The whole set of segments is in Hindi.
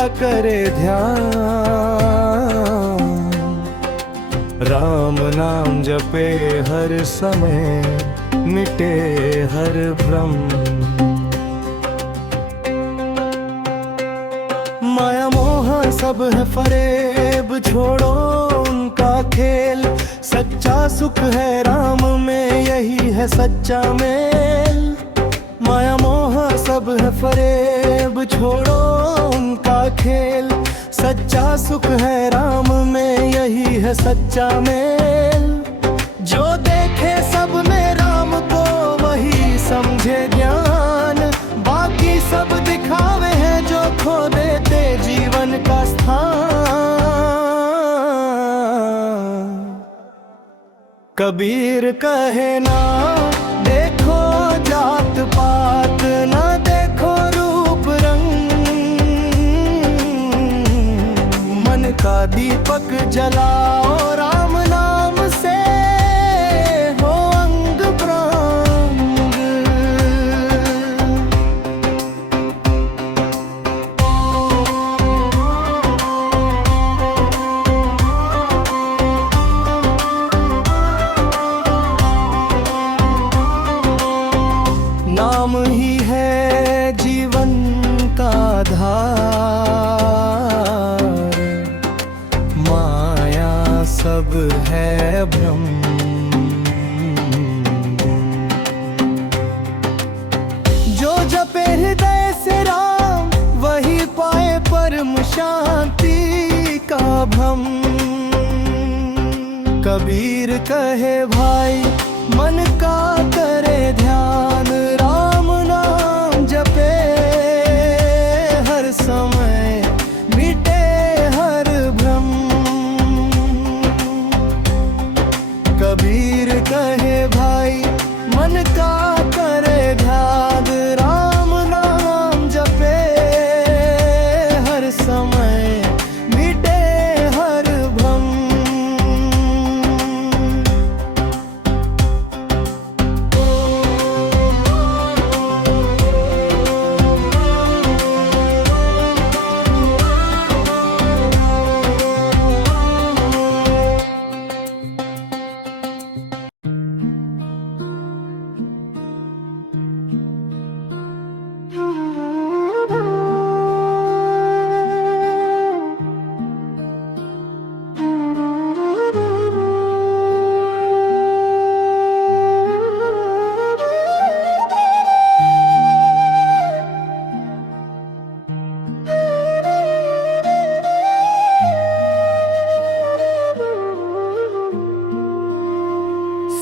का करे ध्यान, राम नाम जपे हर समय, मिटे हर भ्रम। माया मोह सब है फरेब, छोड़ो उनका खेल। सच्चा सुख है राम में, यही है सच्चा मेल। माया मोह सब है फरेब, छोड़ो उनका खेल। सच्चा सुख है राम में, यही है सच्चा मेल। जो देखे सब में राम को, वही समझे ज्ञान। बाकी सब दिखावे हैं, जो खो देते जीवन का स्थान। कबीर कहे ना देखो जात पात, ना देखो रूप रंग। मन का दीपक जलाओ, राम नाम से हो अंग प्रंग। नाम ही है जीवन का आधार, माया सब है भ्रम। जो जपे हृदय से राम, वही पाए परम शांति का भ्रम। कबीर कहे भाई मन का करे ध्यान, राम नाम जपे हर समय, मिटे हर भ्रम। कबीर कहे भाई मन का करे ध्यान, राम नाम जपे हर समय, मिटे हर भ्रम।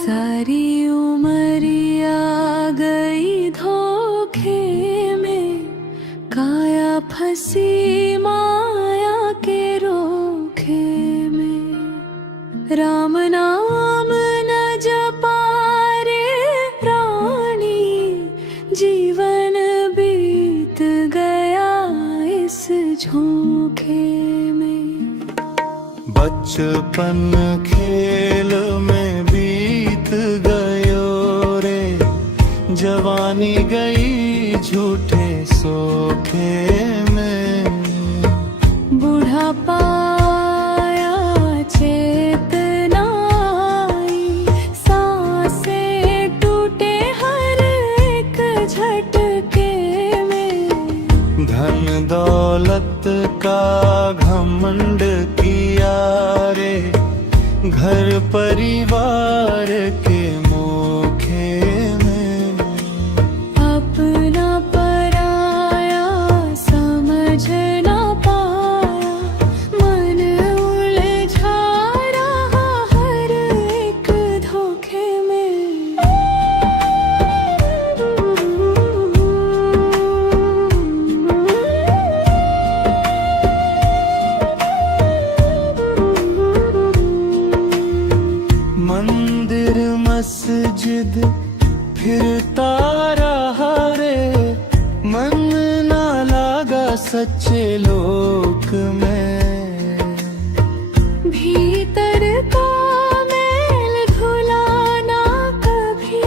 सारी उमरिया गई धोखे में, काया फंसी माया के रोखे में। राम नाम न जपा रे प्राणी, जीवन बीत गया इस झोंके में। बचपन खेल में बीत गयो रे, जवानी गई झूठे सोखे में। बुढ़ापा आया चेतना आई, सांसें टूटे हर एक झटके में। धन दौलत का घमंड किया रे, घर परिवार के मोखे में। अपना पराया समझ ना पाया, मन उलझा रहा हर एक धोखे में। मंदिर मस्जिद फिरता रहा रे, मन ना लागा सच्चे लोक में। भीतर का मैल धुला ना कभी,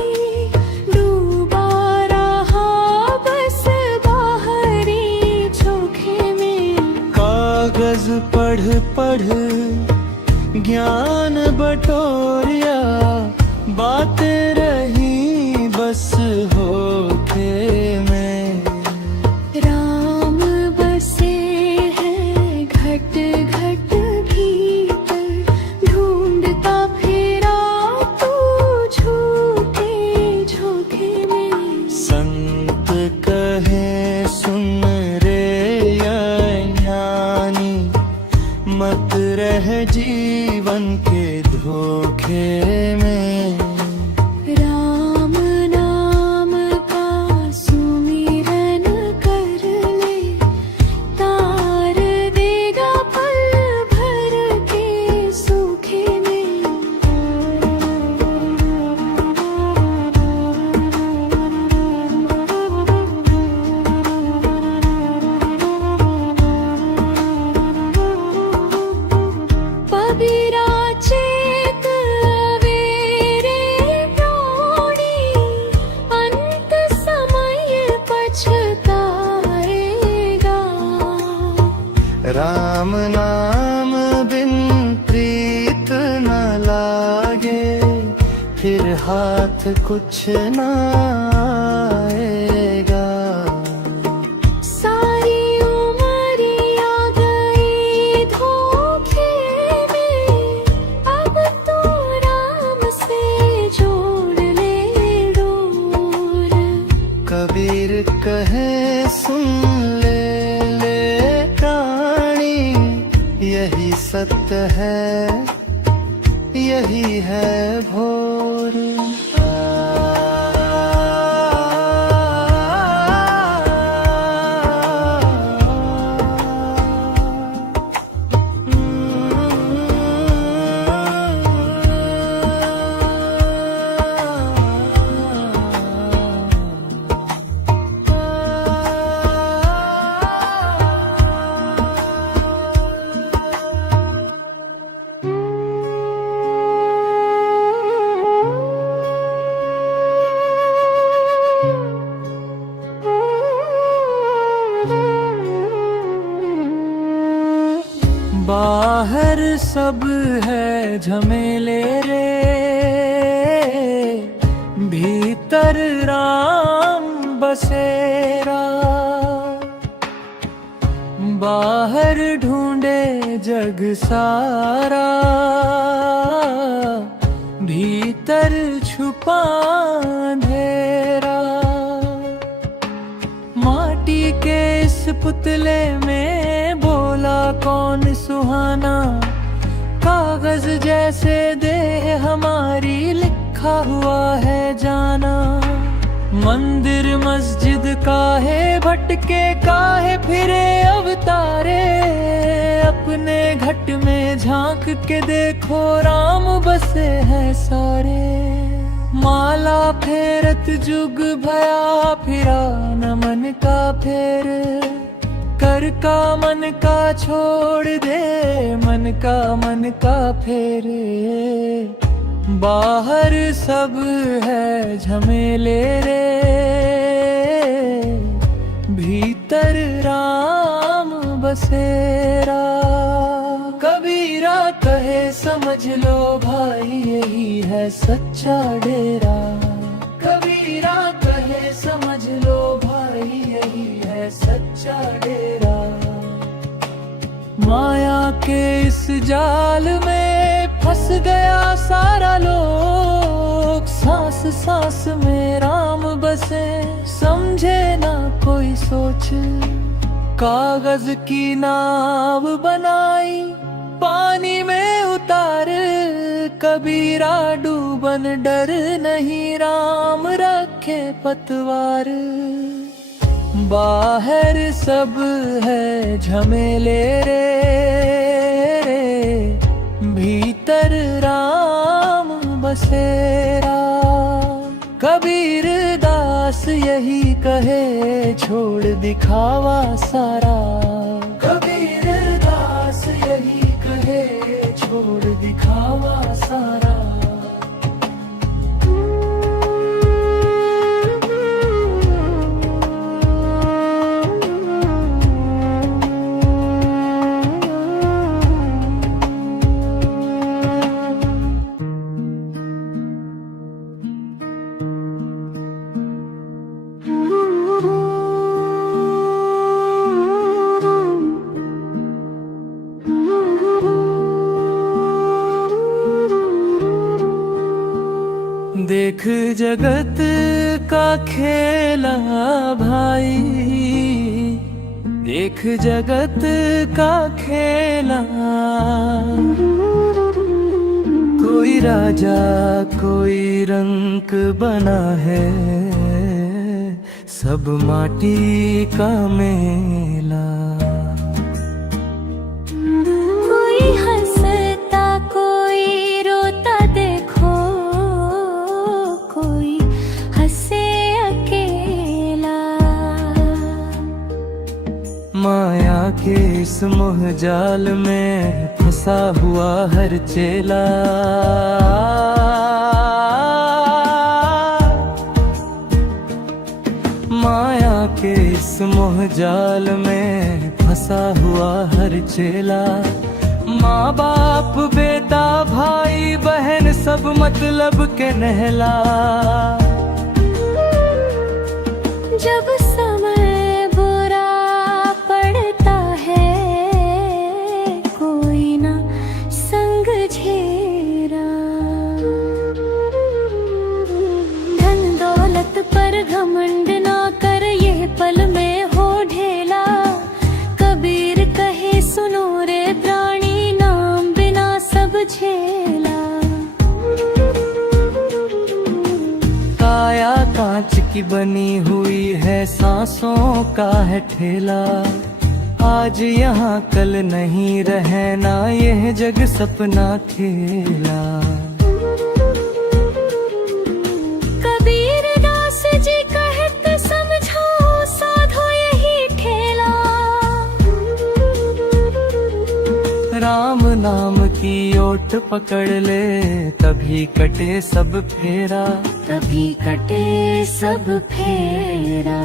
डूबा रहा बस बाहरी झोंके में। कागज पढ़ पढ़ ज्ञान बटोरिया, बातें रही बस होठे में। राम बसे हैं घट घट भीतर, ढूंढता फिरा तू झूठे झोंके में। संत कहे सुन रे ज्ञानी, मत रह जीवन के धोखे में। राम नाम का सुमिरन कर ले, तार देगा पल भर के सूखे में। पबीरा चेत अवेरे प्राणी, अंत समय पछताएगा। राम नाम बिन प्रीत न लागे, फिर हाथ कुछ न आएगा। सारी उमरिया गई धोखे में, अब तो राम से जोड़ ले डोर। कबीर कहे सुन ले प्राणी, यही सत्य है यही है भोर। बाहर सब है झमेले रे, भीतर राम बसेरा। बाहर ढूंढे जग सारा, भीतर छुपा अंधेरा। माटी के इस पुतले में बोला कौन सुहाना, कागज जैसे देह हमारी लिखा हुआ है जाना। मंदिर मस्जिद काहे भटके, काहे फिरे अवतारे, अपने घट में झांक के देखो राम बसे हैं सारे। माला फेरत जुग भया फिरा, न मन का फेर कर का मन का छोड़ दे, मन का फेरे। बाहर सब है झमेले रे, भीतर राम बसेरा। कबीरा कहे समझ लो भाई, यही है सच्चा डेरा। कबीरा कहे समझ लो भाई, यही है सच्चा डेरा। माया के इस जाल में फंस गया सारा लोग, सांस सांस में राम बसे, समझे ना कोई सोच। कागज की नाव बनाई, पानी में उतार, कबीरा डूबन डर नहीं, राम रखे पतवार। बाहर सब है झमेले रे, भीतर राम बसेरा। कबीर दास यही कहे, छोड़ दिखावा सारा। कबीर दास यही कहे, छोड़ दिखावा सारा। देख जगत का खेला भाई, देख जगत का खेला। कोई राजा कोई रंक बना है, सब माटी का मेला। कोई हंसता कोई रोता देखो, कोई हंसे अकेला। माया के इस मोह जाल में फंसा हुआ हर चेला। माया के इस मोह जाल में फंसा हुआ हर चेला। माँ बाप बेटा भाई बहन सब मतलब के नहला। जब समय बुरा पड़ता है, कोई ना संग झेरा। धन दौलत पर घमंड ना कर, ये पल में हो ढेला। कबीर कहे सुनो रे प्राणी, नाम बिना सब झेला। काया कांच की बनी हुई है, सांसों का है ठेला। आज यहाँ कल नहीं रहना, यह जग सपना खेला। कबीर दास जी कहत समझो, साधो यही ठेला। राम नाम की ओट पकड़ ले, तभी कटे सब फेरा। तभी कटे सब फेरा।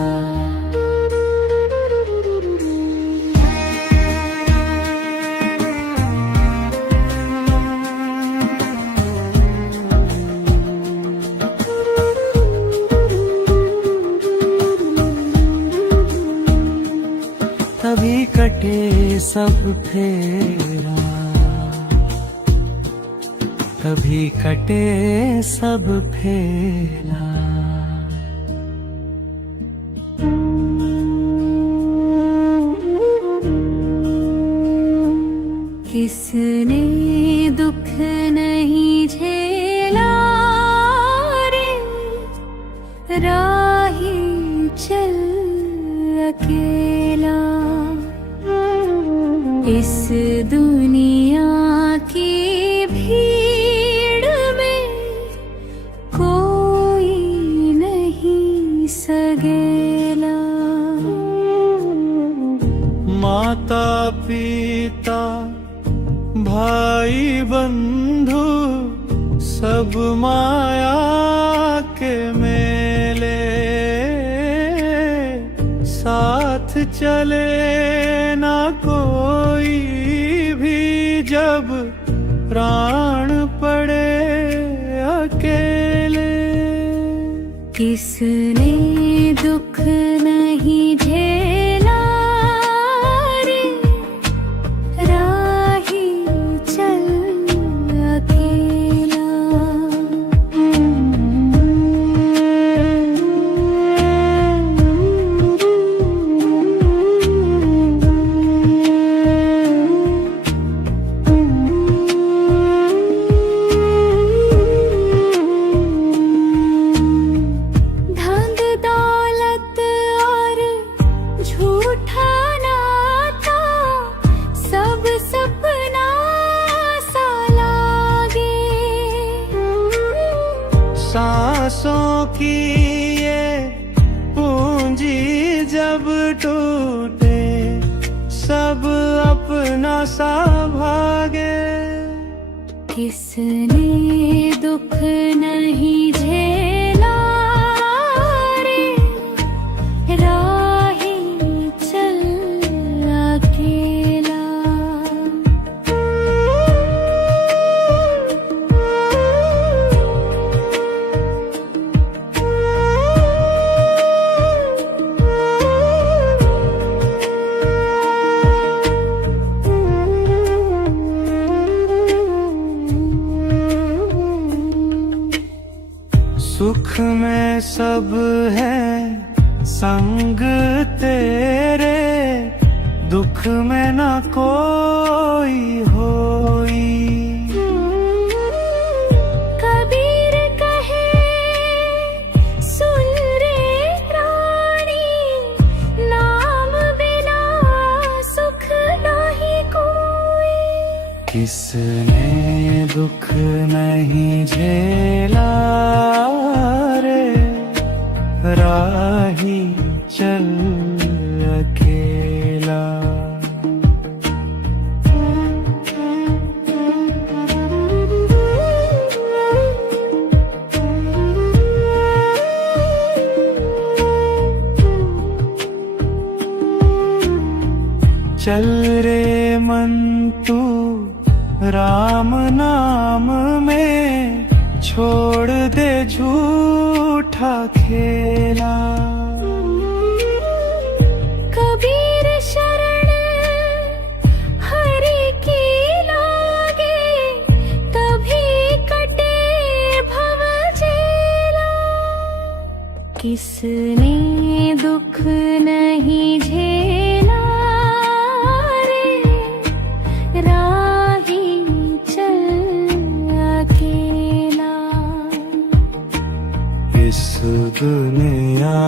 तभी कटे सब फेरा। तभी कटे सब फेरा। किसने दुख नहीं झेला रे, राही चल अकेला। इस दुनिया की भीड़ में कोई नहीं सगेला। माता पिता भाई बंधु सब माया के मेले। साथ चले ना कोई भी, जब प्राण पड़े अकेले। किसने दुख नहीं झेला रे, राही चल अकेला। धन दौलत और झूठा नाता, सब सपना सा लागे। सांसों की ये पूंजी जब टूटे, सब अपना सा भागे। किसने दुख नहीं झेला रे, राही चल अकेला। में सब है संग तेरे, दुख में न कोई होई। कबीर कहे सुन रे प्राणी, नाम बिना सुख नहीं कोई। किसने दुख नहीं झेला रे, राही चल अकेला। चल रे मन तू राम नाम में, छोड़ दे झूठा खेला। कबीर शरण हरि की लागे, तभी कटे भव जेला। किसने दुख नहीं झेला रे, राही चल अकेला। इस दुनिया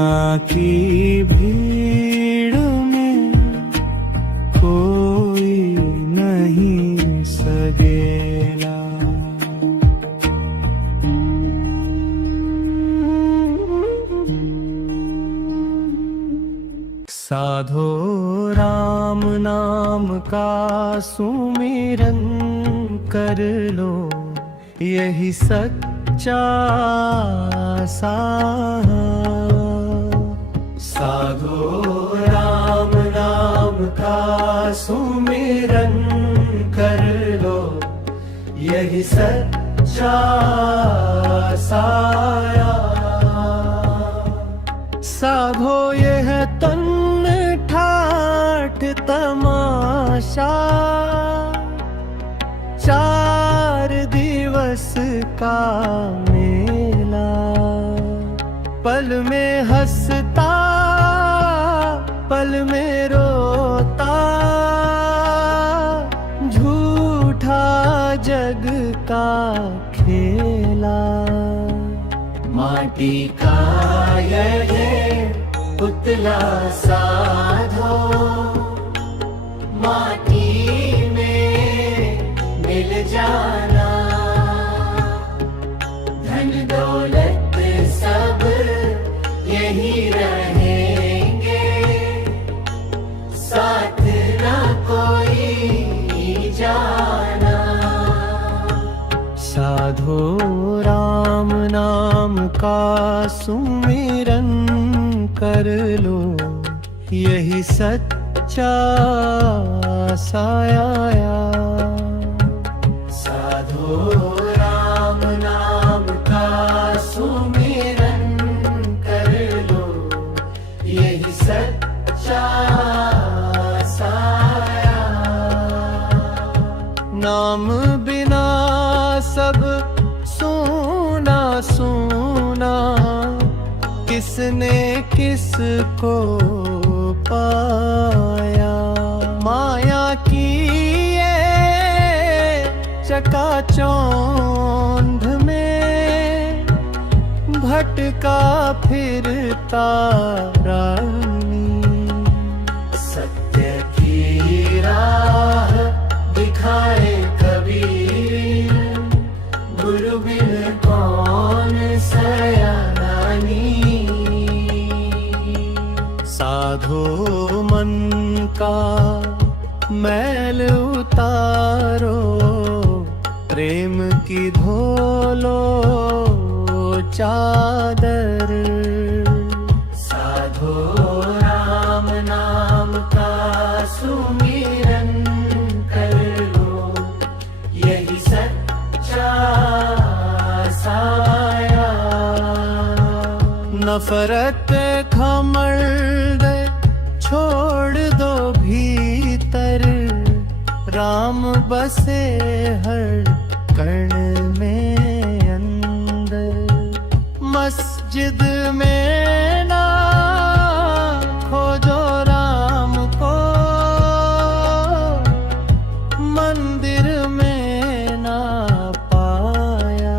की भीड़ में कोई नहीं सगेला। साधो राम नाम का सुमिरन कर लो, यही सच्चा साधो राम नाम का सुमिरन कर लो, यही सच्चा साया। साधो यह तन ठाठ तमाशा, 4 दिवस का मेला। पल में हंसता पल में रोता, झूठा जग का खेला। माटी का यह पुतला साधो, माटी में मिल जाना। धन दौलत सब यही रहेंगे, साथ ना कोई जाना। साधो राम नाम का सुमिरन कर लो, यही सच्चा साया। साधो राम नाम का सुमिरन कर लो, यही सच्चा साया। नाम बिना सब सोना सोना, किसने किसको पाया। माया की ये चकाचौंध में, भटका फिरता रानी। सत्य की राह दिखाए कबीर, गुरु बिन कौन सयानी। साधो मन का मैल उतारो, प्रेम की धोलो चादर। साधो राम नाम का सुमिरन कर लो, यही सच्चा साया। नफरत घमंड छोड़ दो भीतर, राम बसे हर कण में अंदर। मस्जिद मस्जिद में ना खोजो राम को, मंदिर में ना पाया।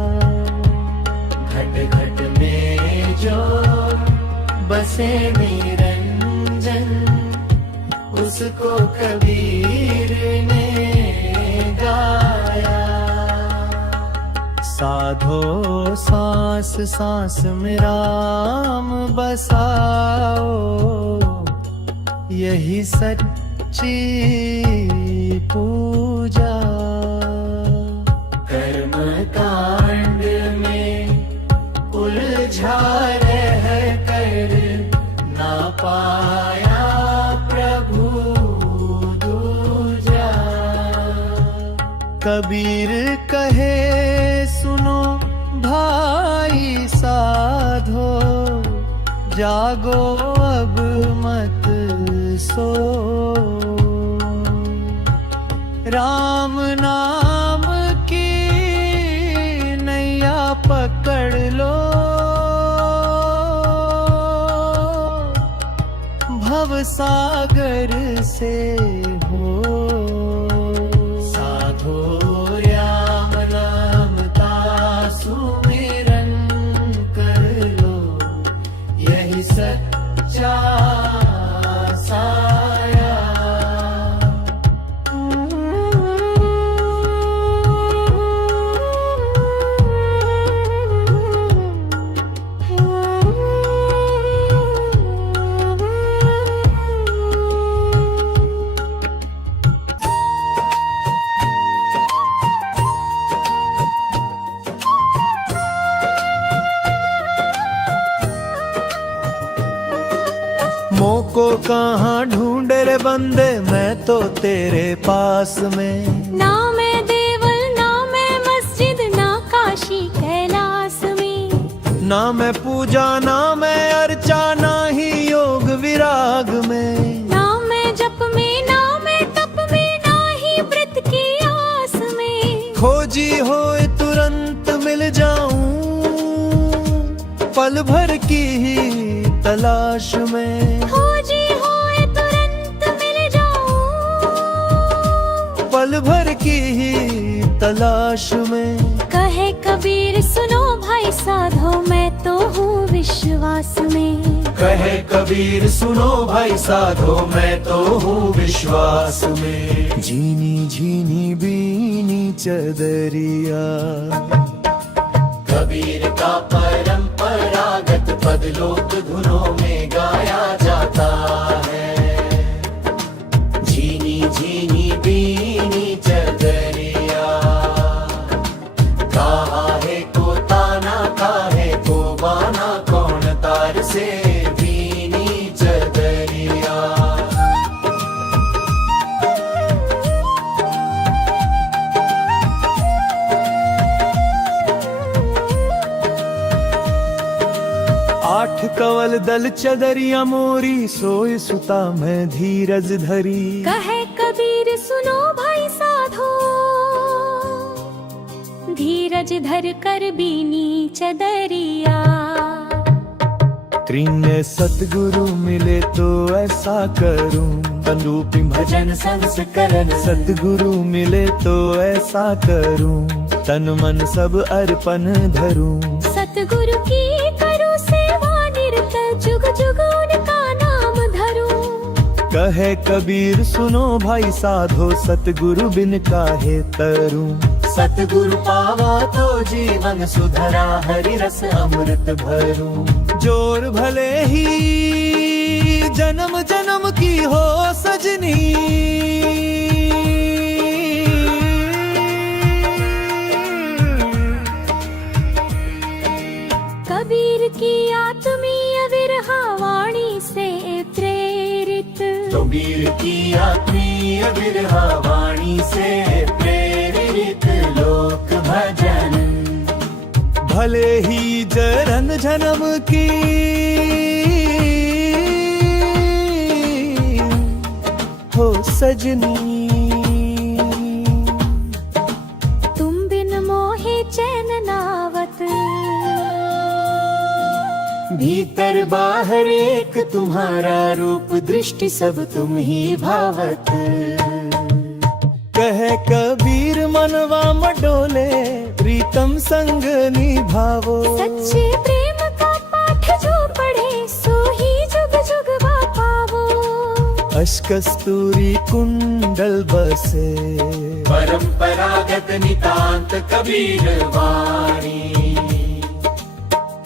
घट घट में जो बसे निरंजन, उसको कबीर ने गाया। साधो सांस सांस में राम बसाओ, यही सच्ची पूजा। कर्म कांड में उलझा रह कर ना पाया प्रभु दूजा। कबीर कहे सुनो भाई साधो, जागो अब मत सो। राम नाम की नैया पकड़ लो, भव सागर से हो। साधो राम नाम का सुमिरन कर लो, यही सच्चा साया। मोको कहाँ ढूंढे रे बंदे, मैं तो तेरे पास में। ना मैं देवल ना मैं मस्जिद, ना काशी कैलाश में। ना मैं पूजा ना मैं अर्चा, ना ही योग विराग में। ना मैं जप में ना मैं तप में, ना ही व्रत की आस में। खोजी होए तुरंत मिल जाऊं, पल भर की ही तलाश में। खोजी होए तुरंत मिल जाऊं, पल भर की ही तलाश में। कहे कबीर सुनो भाई साधो, मैं तो हूँ विश्वास में। कहे कबीर सुनो भाई साधो, मैं तो हूँ विश्वास में। झीनी झीनी बीनी चदरिया, कबीर का परंपरागत पद लोक धुनों में गाया जाता है। झीनी झीनी बीनी चदरिया, कहाँ है को ताना काहे को बाना, कौन तार से बीनी चदरिया। आठ कवल दल चदरिया मोरी, सोए सुता मैं धीरज धरी। कहे कबीर सुनो भाई साधो, धीरज धर कर बीनी चदरिया। त्रिने सतगुरु मिले तो ऐसा करूं, तंदूपी भजन संस करन। सतगुरु मिले तो ऐसा करूं, तन मन सब अर्पण धरूं। सतगुरु की करूं सेवा निरत, जुग जुग उनका नाम धरूं। कहे कबीर सुनो भाई साधो, सतगुरु बिन काहे तरूं। सतगुरु पावा तो जीवन सुधरा, हरि रस अमृत भरूं। जोर भले ही जन्म जन्म की हो सजनी, कबीर की आत्मीय विरहा वाणी से प्रेरित। कबीर की आत्मीय विरहा वाणी से प्रेरित लोक भजन। भले ही जन्म जन्म की हो सजनी, तुम बिन मोहे चैन नावत। बाहर एक तुम्हारा रूप, दृष्टि सब तुम ही भावत। कहे कबीर मनवा मडोले, प्रीतम संग निभावो। सच्चे प्रेम का पाठ जो पढ़े, सो ही जुग जुग पावो। अशकस्तूरी कुंडल बसे, परंपरागत नितांत कबीर वाणी।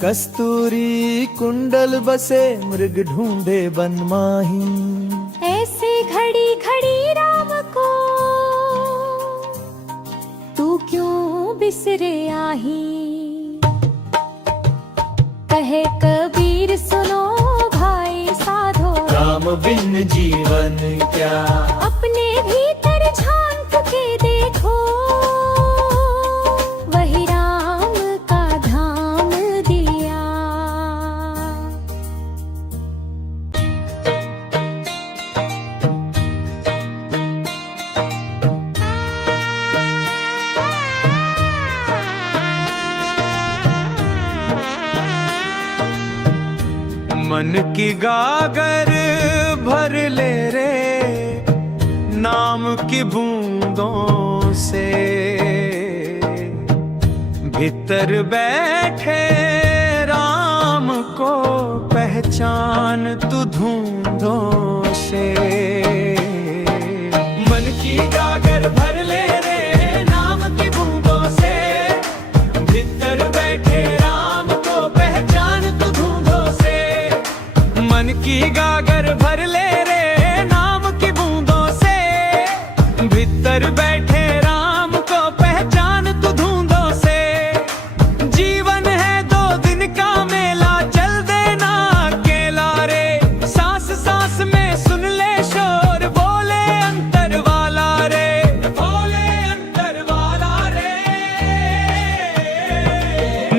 कस्तूरी कुंडल बसे, मृग ढूंढे बन माही। ऐसे घड़ी घड़ी राम को तू क्यों बिसरे आही। कहे कबीर सुनो भाई साधो, राम बिन जीवन क्या। अपने भीतर झांक के देखो, वही राम का धाम दिया। मन की गागर भर ले रे, नाम की बूंदों से। भीतर बैठे राम को पहचान तू धूंधों से। मन की गागर भर ले रे, नाम की बूंदों से। भीतर बैठे राम को पहचान तू धूंधों से। मन की गागर भर ले रे, नाम की बूंदों से। भीतर बैठे राम को पहचान तू धूंधों से। जीवन है 2 दिन का मेला, चल देना अकेला रे। सांस सांस में सुन ले शोर, बोले अंतर वाला रे, बोले अंतर वाला रे।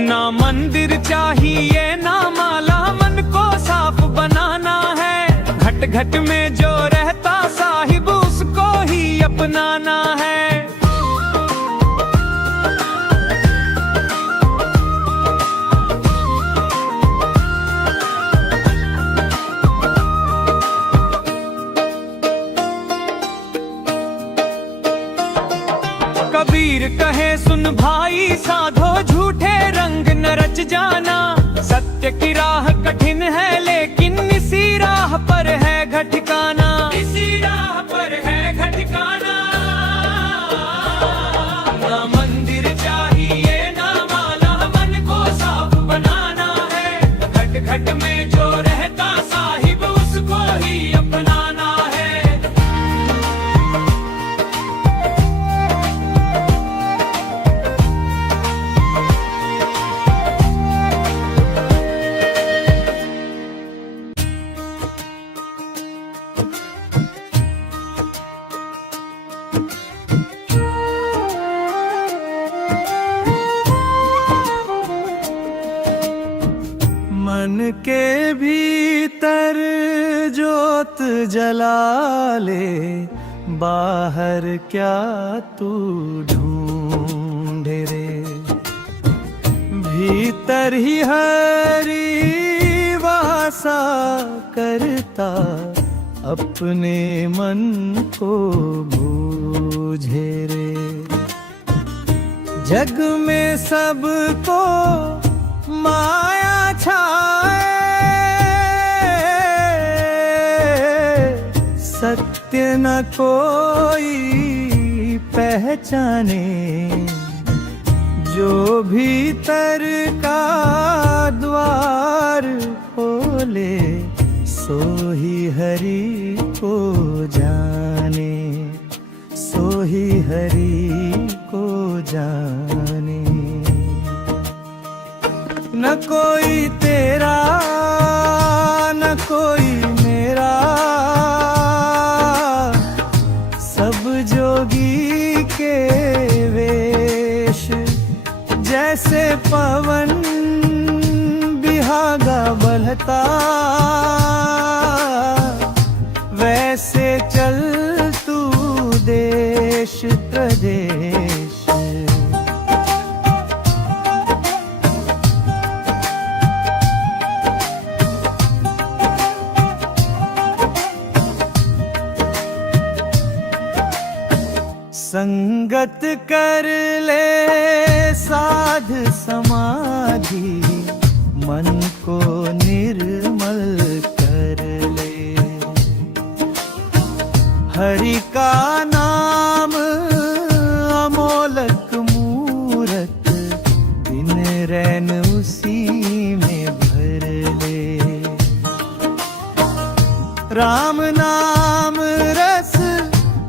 ना मंदिर चाहिए ना माला, मन को साफ बनाना है। घट घट में जो रहता साहिब, उसको ही अपनाना है। कबीर कहे सुन भाई साधो, झूठे रंग न रच जाना। सत्य की राह कठिन है, लेकिन इसी राह पर है घटिकाना। इसी राह पर है घटिकाना। ना मंदिर चाहिए ना माला, मन को साफ बनाना है। घट घट में जो रहता साहिब, उसको ही अपनाना है। मन के भीतर जोत जला ले, बाहर क्या तू ढूंढे रे। भीतर ही हरी वासा करता, अपने मन को बूझे रे। जग में सबको माया छाए, सत्य न कोई पहचाने। जो भीतर का द्वार खोले, सो ही हरि को जाने। सो ही हरि को जाने। न कोई तेरा न कोई मेरा, सब जोगी के वेश। जैसे पवन बिहागा बहता, वैसे चल तू देश प्रदेश। संगत कर ले साध समाधि, मन को निर्मल कर ले। हरि का नाम अमोलक मूरत, दिन रैन उसी में भर ले। राम नाम रस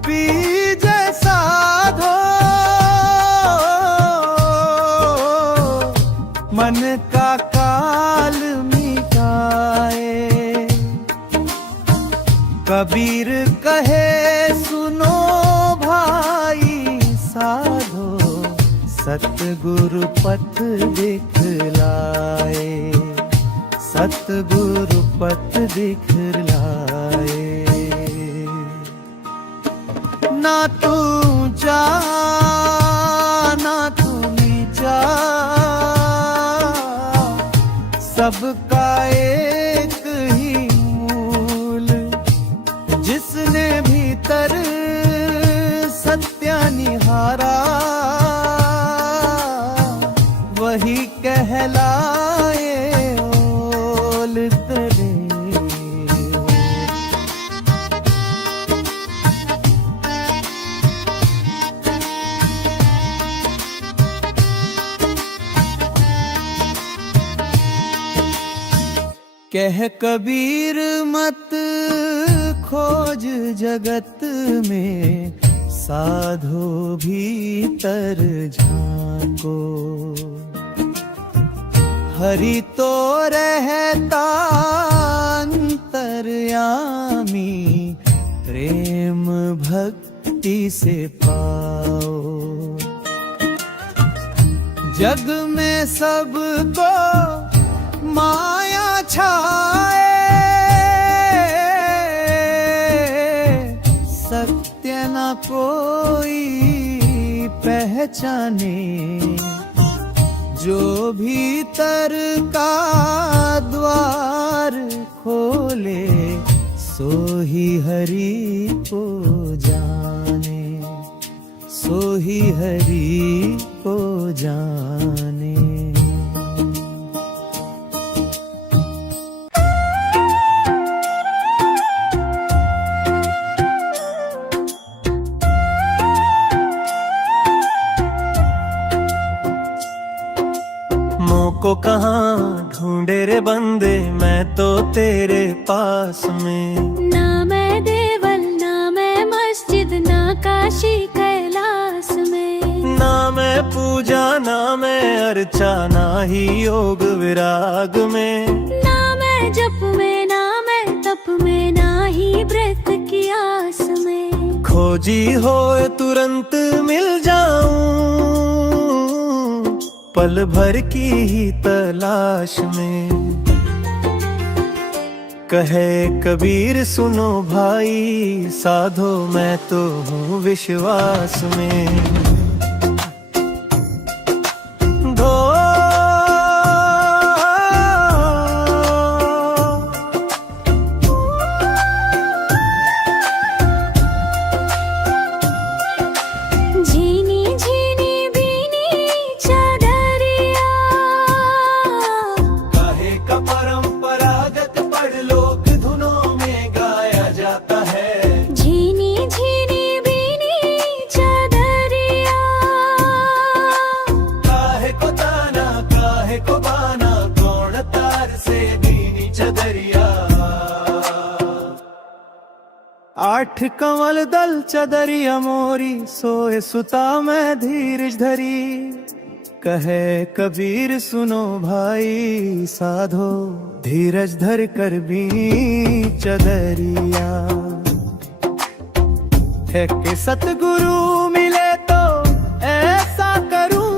पीजे साधो, मन का काल मिटाए। कबीर कहे सुनो भाई साधो, सतगुरु पथ दिखलाए, सतगुरु पथ दिखलाए। ना तू जा ना तू नीचा, सबका एक ही मूल। जिसने भीतर सत्य निहारा, वही कहलाए ओल तेरे। कह कबीर मत खोज जगत में, साधो भीतर झांको। हरि तो रहता अंतर्यामी, प्रेम भक्ति से पाओ। जग में सबको माया छाए, सत्य न कोई पहचाने। जो भीतर का द्वार खोले, सो ही हरि को जाने, सो ही हरि को जाने। को कहाँ ढूंढे रे बंदे, मैं तो तेरे पास में। ना मैं देवल ना मैं मस्जिद, ना काशी कैलाश में। ना मैं पूजा ना मैं अर्चा, ना ही योग विराग में। ना मैं जप में ना मैं तप में, ना ही व्रत की आस में। खोजी होए तुरंत मिल जाऊं, पल भर की ही तलाश में। कहे कबीर सुनो भाई साधो, मैं तो हूँ विश्वास में। आठ कंवल दल चदरिया मोरी, सोए सुता मैं धीरज धरी। कहे कबीर सुनो भाई साधो, धीरज धर कर भी चदरिया। है कि सतगुरु मिले तो ऐसा करूं,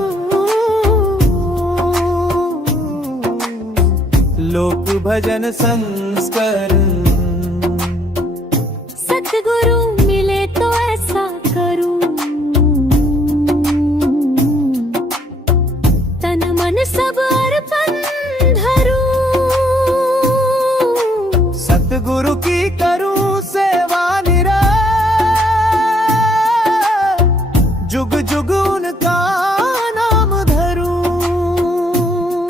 लोक भजन संस्करण। सतगुरु मिले तो ऐसा करूं, तन मन सब अर्पण धरूं। सतगुरु की करूं सेवा निरंतर, जुग जुग उनका नाम धरूं।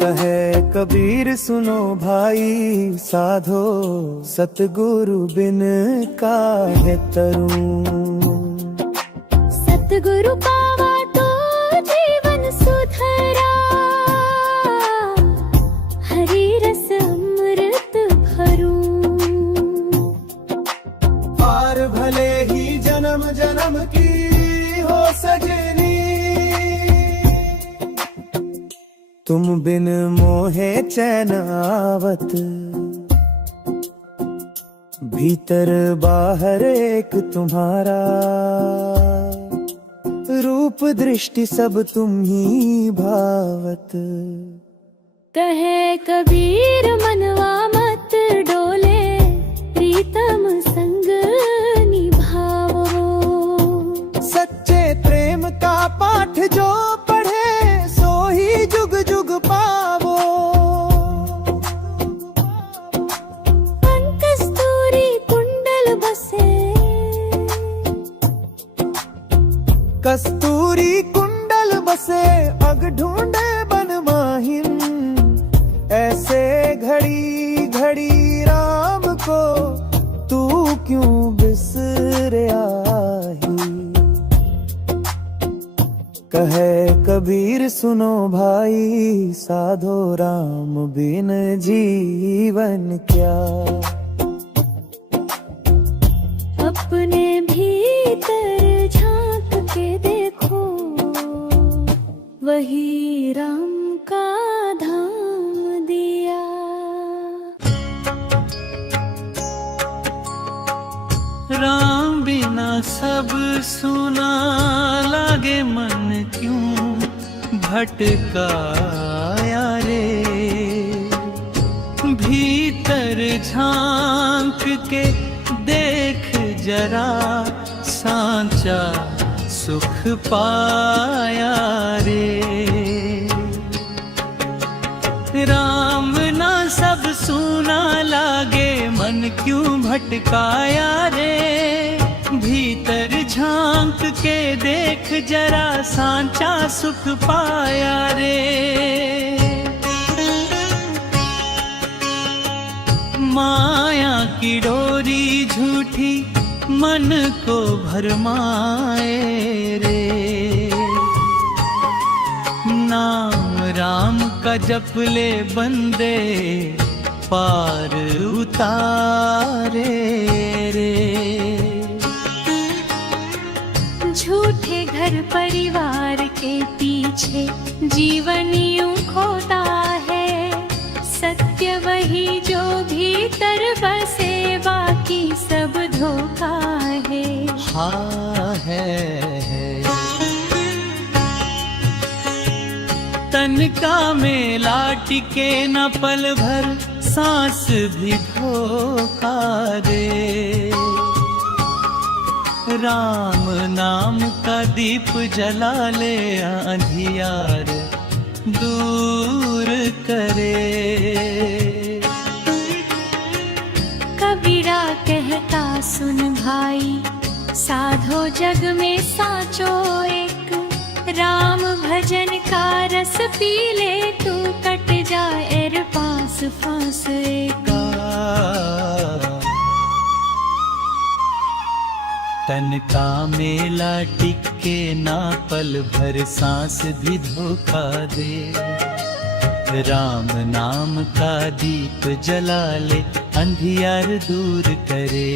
कहे कबीर सुनो भाई साधो, सतगुरु बिन काहे तरूं। सतगुरु पावा तो जीवन सुधरा, हरि रस अमृत भरूं। पार भले ही जन्म जन्म की हो सजनी, तुम बिन मोहे चैन आवत। भीतर बाहर एक तुम्हारा, रूप दृष्टि सब तुम ही भावत। कहे कबीर मनवा मत डोले, प्रीतम संग निभाओ। सच्चे प्रेम का पाठ जो पढ़े, सो ही जुग जुग पावो। कस्तूरी कुंडल बसे, कस्तूरी कुंडल बसे, अग ढूंढे बन माहिम। ऐसे घड़ी घड़ी राम को, तू क्यों बिसरया ही। कहे कबीर सुनो भाई साधो, राम बिन जीवन क्या। अपने भीतर झांक के देखो, वही राम का धाम दिया। राम बिना सब सुना लागे, मन क्यों भटकाया रे। भीतर झांक के देख जरा, सांचा सुख पाया रे। राम ना सब सुना लागे, मन क्यों भटकाया रे। भीतर झांक के देख जरा, सांचा सुख पाया रे। माया की डोरी झूठी मन को भरमाए रे। नाम राम का जप ले बंदे, पार उतारे रे। झूठे घर परिवार के पीछे जीवन यूं खोता है। सत्य वही जो भीतर बसे, बाकी सब धोखा है। हाँ है। तन का मेला टिके न पल भर, सांस भी धोखा दे। राम नाम का दीप जला ले, अंधियार दूर करे। कबीरा कहता सुन भाई साधो, जग में साचो एक। राम भजन का रस पी ले तू, कट जाए एर पास फांस एक। तन का मेला टिके ना पल भर, सांस भी धोखा दे। राम नाम का दीप जला ले, अंधियार दूर करे।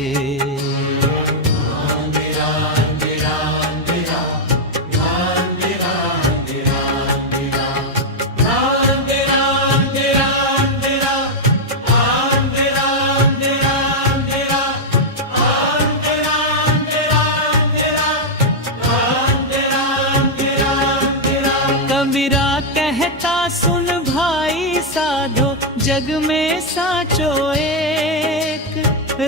कबीरा कहता सुन भाई साधो, जग में साचो एक।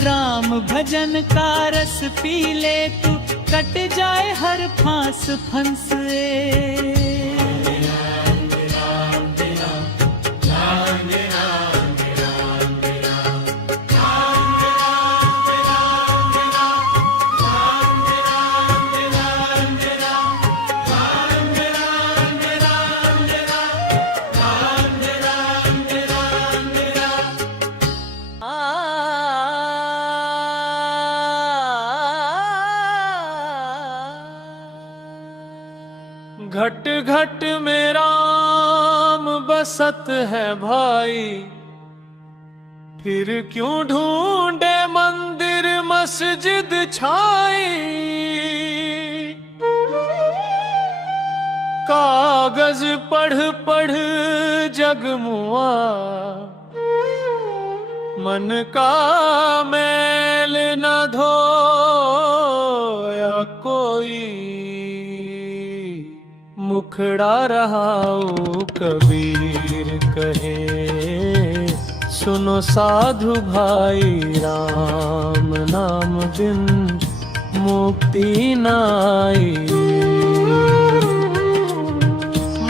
राम भजन का रस पी ले तू, कट जाए हर फांस फंस एक। घट घट में राम बसत है भाई, फिर क्यों ढूंढे मंदिर मस्जिद छाई। कागज पढ़ पढ़ जगमुआ, मन का मैल न धोया कोई। मुखड़ा रहाओ कबीर कहे, सुनो साधु भाई राम नाम बिन मुक्ति नाई।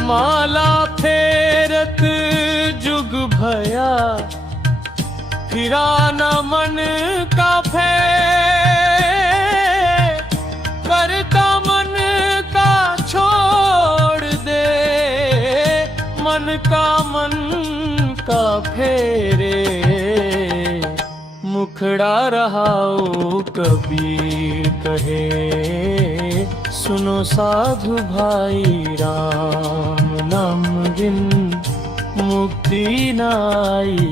माला फेरत जुग भया, फिरा न मन का फेर। करता मन का छोड़ दे, मन का फेरे। मुखड़ा रहाओ कबीर कहे, सुनो साधु भाई राम नाम बिन मुक्ति नाई।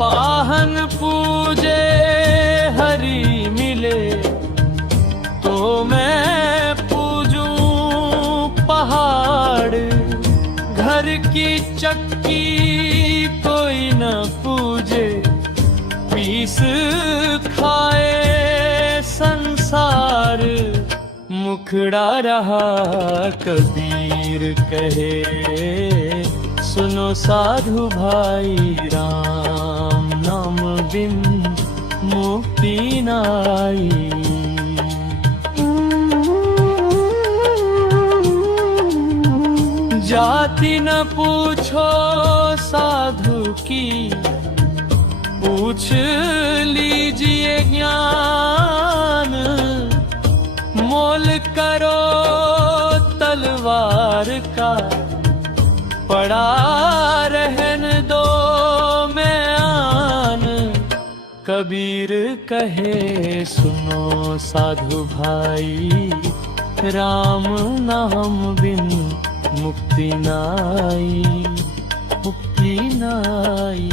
पाहन पूजे हरि मिले, तो मैं पूजूं पहाड़। घर की चक्की कोई न पूजे, पीस खाए संसार। मुखड़ा रहा कबीर कहे, सुनो साधु भाई राम नाम बिन मुक्ति नाई। जाति न पूछो साधु की, पूछ लीजिए ज्ञान। मोल करो तलवार का, पड़ा रहन दो मैं आन। कबीर कहे सुनो साधु भाई, राम नाम बिन मुक्ति नाई, मुक्ति नाई।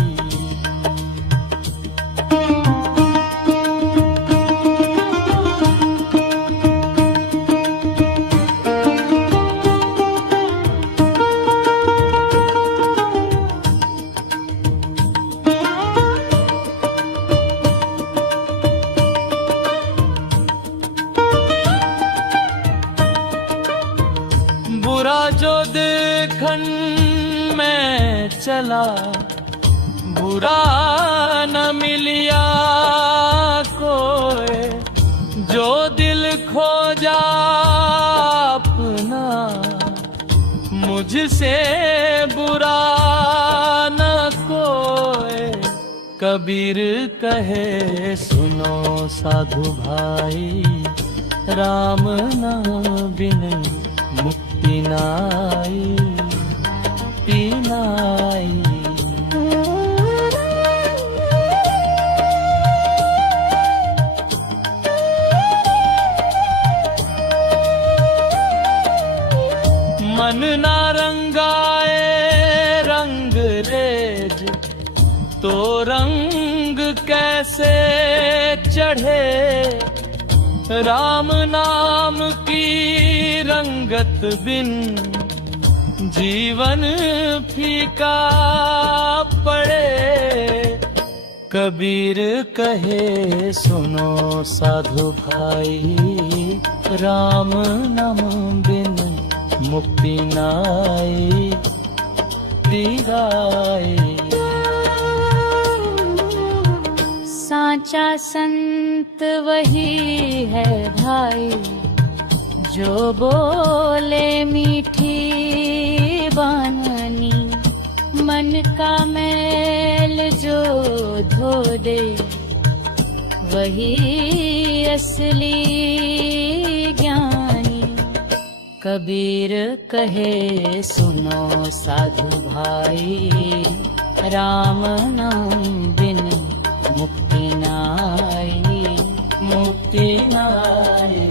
बुरा जो देखन में चला, बुरा न मिलिया कोई। जो दिल खोजा अपना, मुझसे बुरा न कोई। कबीर कहे सुनो साधु भाई, राम नाम बिन मुक्ति नाई, मुक्ति नाई। मन ना रंगाए रंग रेज, तो रंग कैसे चढ़े। राम नाम की रंगत बिन जीवन फीका पड़े। कबीर कहे सुनो साधु भाई, राम नाम बिन मुक्ति नाई, मुक्ति। साचा संत वही है भाई, जो बोले मीठी बानी। मन का मैल जो धो दे, वही असली ज्ञानी। कबीर कहे सुनो साधु भाई, राम नाम बिन मुक्ति नाई, मुक्ति नाई।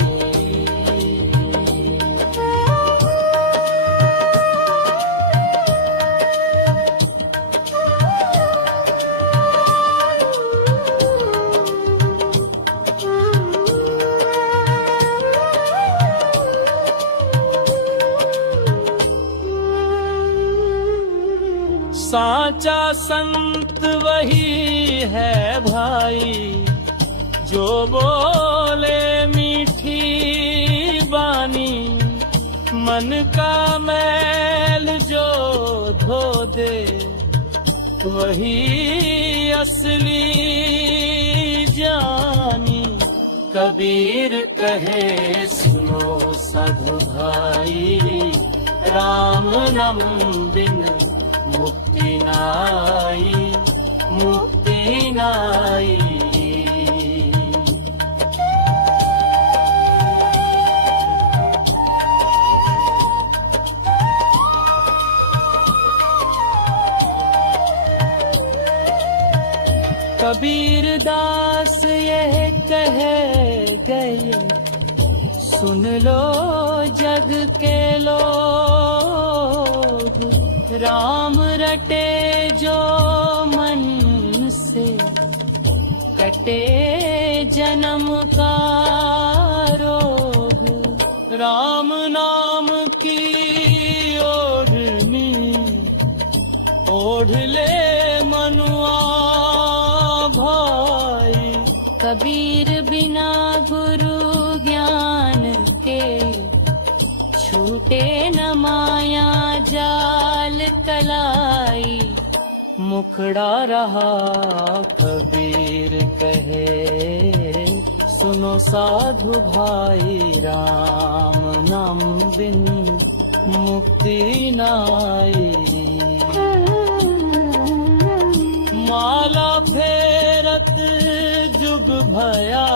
साचा संत वही है भाई, जो बोले मीठी बानी, मन का मैल जो धो दे, वही असली जानी। कबीर कहे सुनो साधु भाई, राम नाम बिन मुक्ति नाई, मुक्ति नाई। कबीर दास यह कह गए, सुन लो जग के लोग, राम रटे जो मन से, कटे जन्म का रोग। राम नाम की ओढ़नी ओढ़ ले मनुआ भाई, कबीर बिना गुरु ज्ञान के, छूटे न माया जाल कलाई। मुखड़ा रहा कबीर कहे सुनो साधु भाई, राम नाम बिन मुक्ति नाई। माला फेरत जुग भया,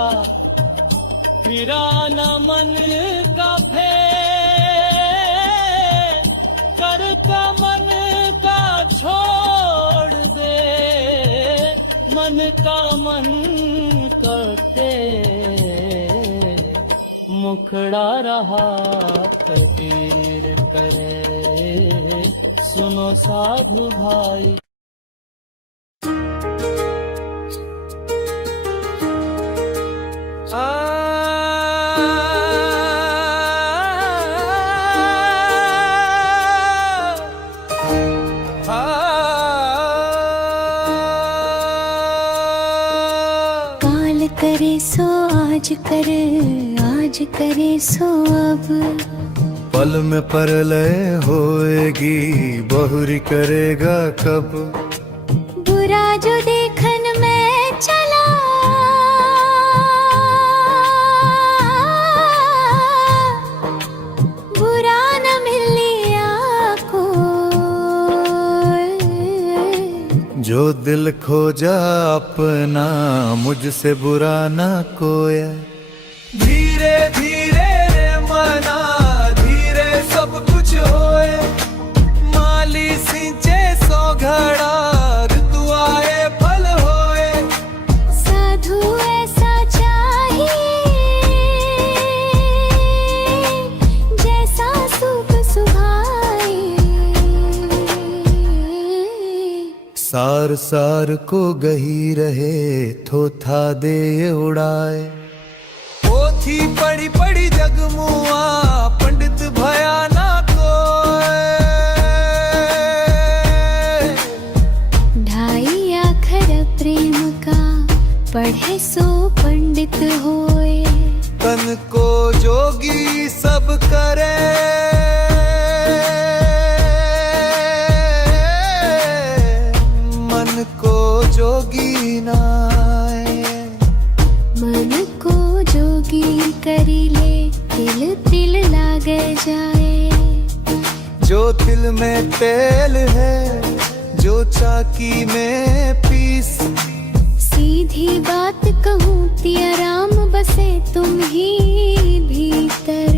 फिरा न मन का कर का मन का छोड़ दे, मन का मन करते। मुखड़ा रहा कबीर करे सुनो साधु भाई। करे सो आज कर, आज करे सो अब, पल में परलय होएगी, बहुरी करेगा कब। बुरा जो देखन में चला, बुरा न मिलिया को, जो दिल खोजा अपना, मुझसे बुरा ना कोया। धीरे धीरे रे मना, धीरे सब कुछ होए, माली सिंचे सौ घड़ा, ऋतु आए फल होए। साधु ऐसा चाहिए, जैसा सुख सुभाए, सार सार को गही रहे, थोथा दे उड़ाए। पोथी पड़ी पड़ी जगमुआ, पंडित भया ना कोई। ढाई आखर प्रेम का, पढ़े सो पंडित होए। तन को जोगी सब करे, मन को जोगी नाए। मन को जोगी करी ले, तिल तिल लागे जाए। जो तिल में तेल है, जो चाकी में पीस। सीधी बात कहूँ तिया राम बसे तुम ही भीतर,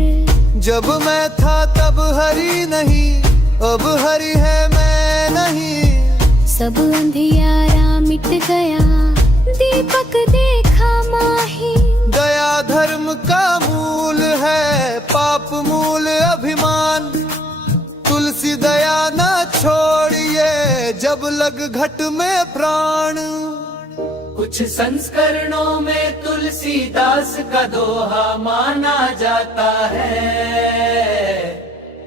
जब मैं था तब हरी नहीं, अब हरी है मैं नहीं। सब अंधियारा मिट गया, दीपक देखा माही। दया धर्म का मूल है, पाप मूल अभिमान। तुलसी दया ना छोड़िए, जब लग घट में प्राण। कुछ संस्करणों में तुलसीदास का दोहा माना जाता है,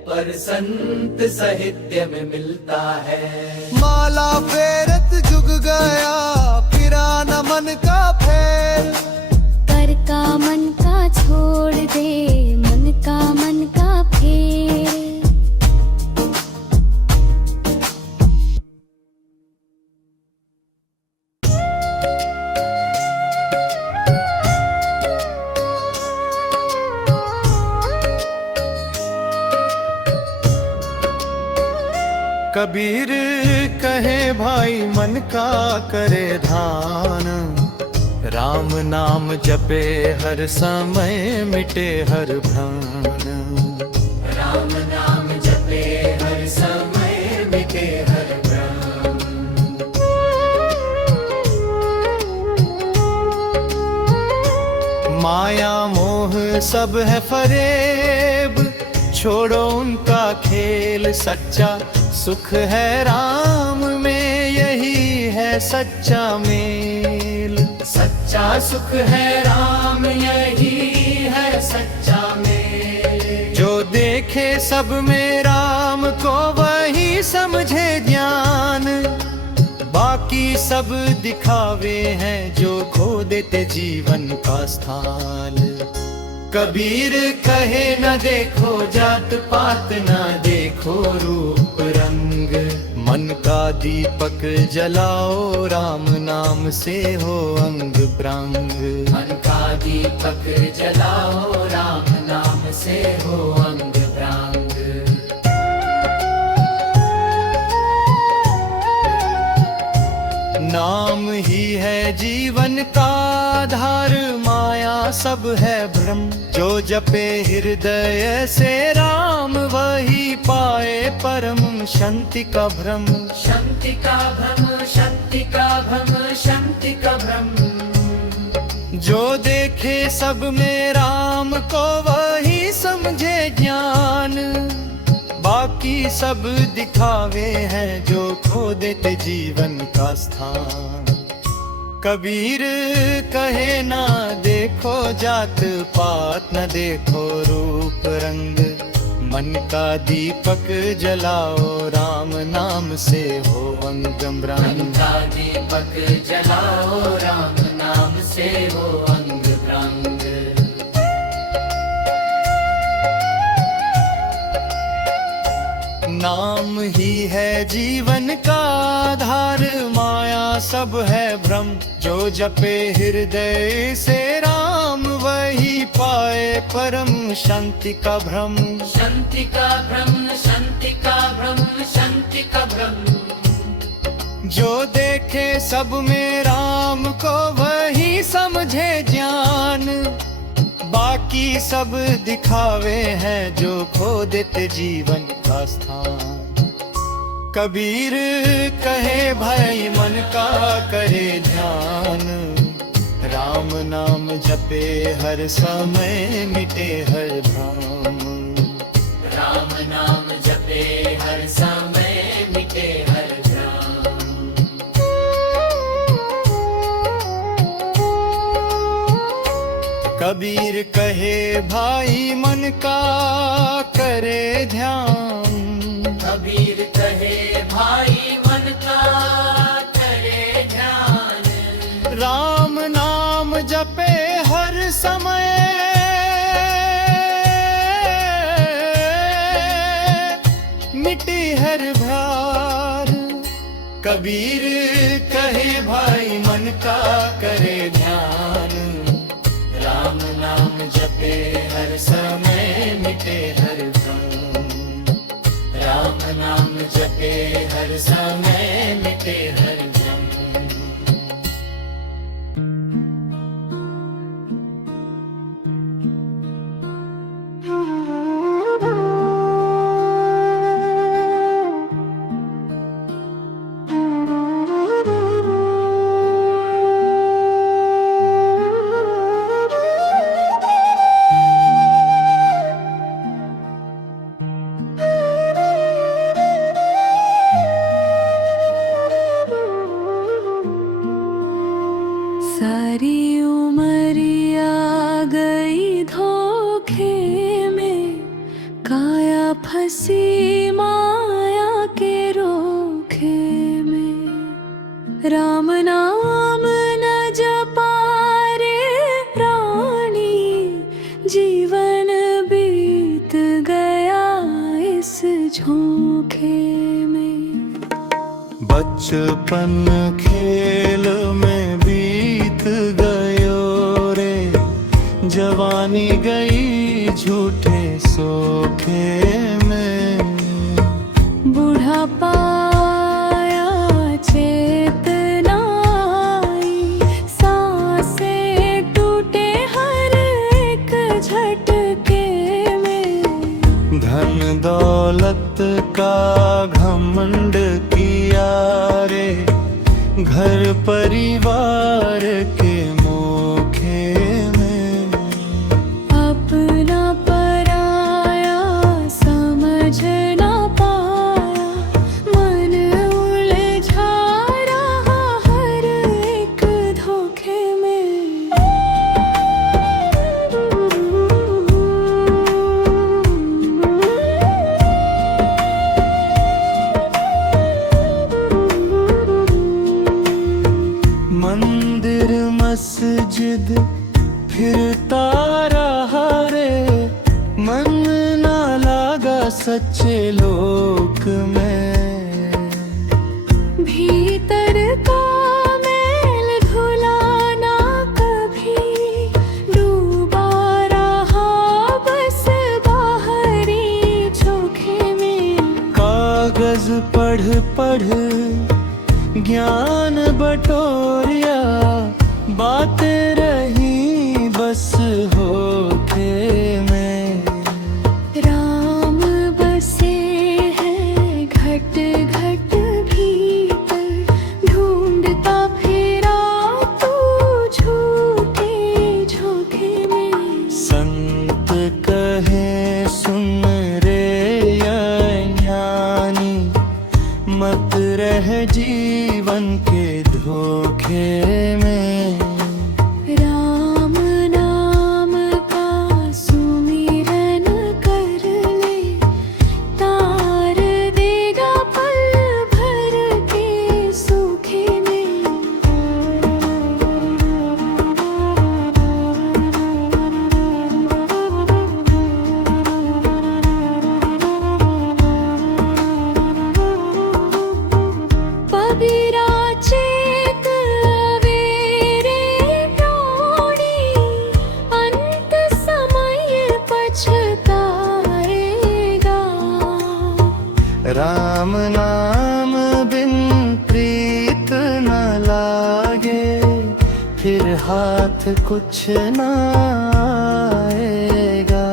पर संत साहित्य में मिलता है। माला फेरत जुग गया, फिरा न मन का फेर। कर का मन का छोड़ दे, मन का फेर। कबीर कहे भाई मन का करे ध्यान। राम नाम जपे हर समय मिटे हर भ्रम। राम नाम जपे हर समय मिटे हर भ्रम। माया मोह सब है फरेब, छोड़ो उनका खेल। सच्चा सुख है राम में, यही है सच्चा मेल। सच्चा सुख है राम, यही है सच्चा मेल। जो देखे सब में राम को, वही समझे ज्ञान। बाकी सब दिखावे हैं, जो खो देते जीवन का स्थान। कबीर कहे न देखो जात पात, न देखो रूप रंग। मन का दीपक जलाओ, राम नाम से हो अंग प्रंग। मन का दीपक जलाओ, राम नाम से हो अंग प्रंग। नाम ही है जीवन का आधार, माया सब है भ्रम। जो जपे हृदय से राम, वही पाए परम शांति का भ्रम। शांति का भ्रम, शांति का भ्रम, शांति का भ्रम। जो देखे सब में राम को, वही समझे ज्ञान। बाकी सब दिखावे हैं, जो खो देते जीवन का स्थान। कबीर कहे ना देखो जात पात, न देखो रूप रंग। मन का दीपक जलाओ, राम नाम से हो अंगम मन रंग। का दीपक जलाओ, राम नाम से हो अंग रंग। नाम ही है जीवन का आधार, माया सब है भ्रम। जो जपे हृदय से राम, वही पाए परम शांति का भ्रम। शांति का भ्रम, शांति का भ्रम, शांति का भ्रम। जो देखे सब में राम को, वही समझे ज्ञान। बाकी सब दिखावे हैं, जो खो देते जीवन का स्थान। कबीर कहे भाई मन का करे ध्यान। राम नाम जपे हर समय मिटे हर भ्रम। राम नाम जपे हर समय मिटे हर भ्रम। कबीर कहे भाई मन का करे ध्यान। कबीर कहे भाई मन का करे ध्यान। राम नाम जपे हर समय मिटी हर भार। कबीर कहे भाई मन का करे ध्यान। राम नाम जपे हर समय मिटे हर भ्रम। राम नाम जपे हर समय मिटे हर भ्रम। फंसी माया के रोखे में, राम नाम न जपा रे प्राणी, जीवन बीत गया इस झोंके में। बचपन खेल में बीत गयो रे, जवानी गई झूठे सोखे में। बुढ़ापा आया चेतना आई, सांसें टूटे हर एक झटके में। धन दौलत का घमंड किया रे, घर परिवार के मोखे में। अपना पराया समझ ना पाया, मन उलझा रहा हर एक धोखे में। मंदिर मस्जिद फिरता रहा रे, मन ना लागा सच्चे लोक में। भीतर का मैल धुला ना कभी, डूबा रहा बस बाहरी चोखे में। कागज पढ़ पढ़ ज्ञान बटोरिया, बातें रही बस होठे में। राम बसे हैं घट घट भीतर, ढूंढता फिरा तू झूठे झोंके में। संत कहे सुन रे ज्ञानी, मत रह जीवन के धोखे में। राम नाम का सुमिरन कर ले, तार देगा पल भर के सूखे में। कबीरा चेत अवेरे प्राणी, अंत समय पछताएगा। राम नाम बिन प्रीत न लागे, फिर हाथ कुछ न आएगा।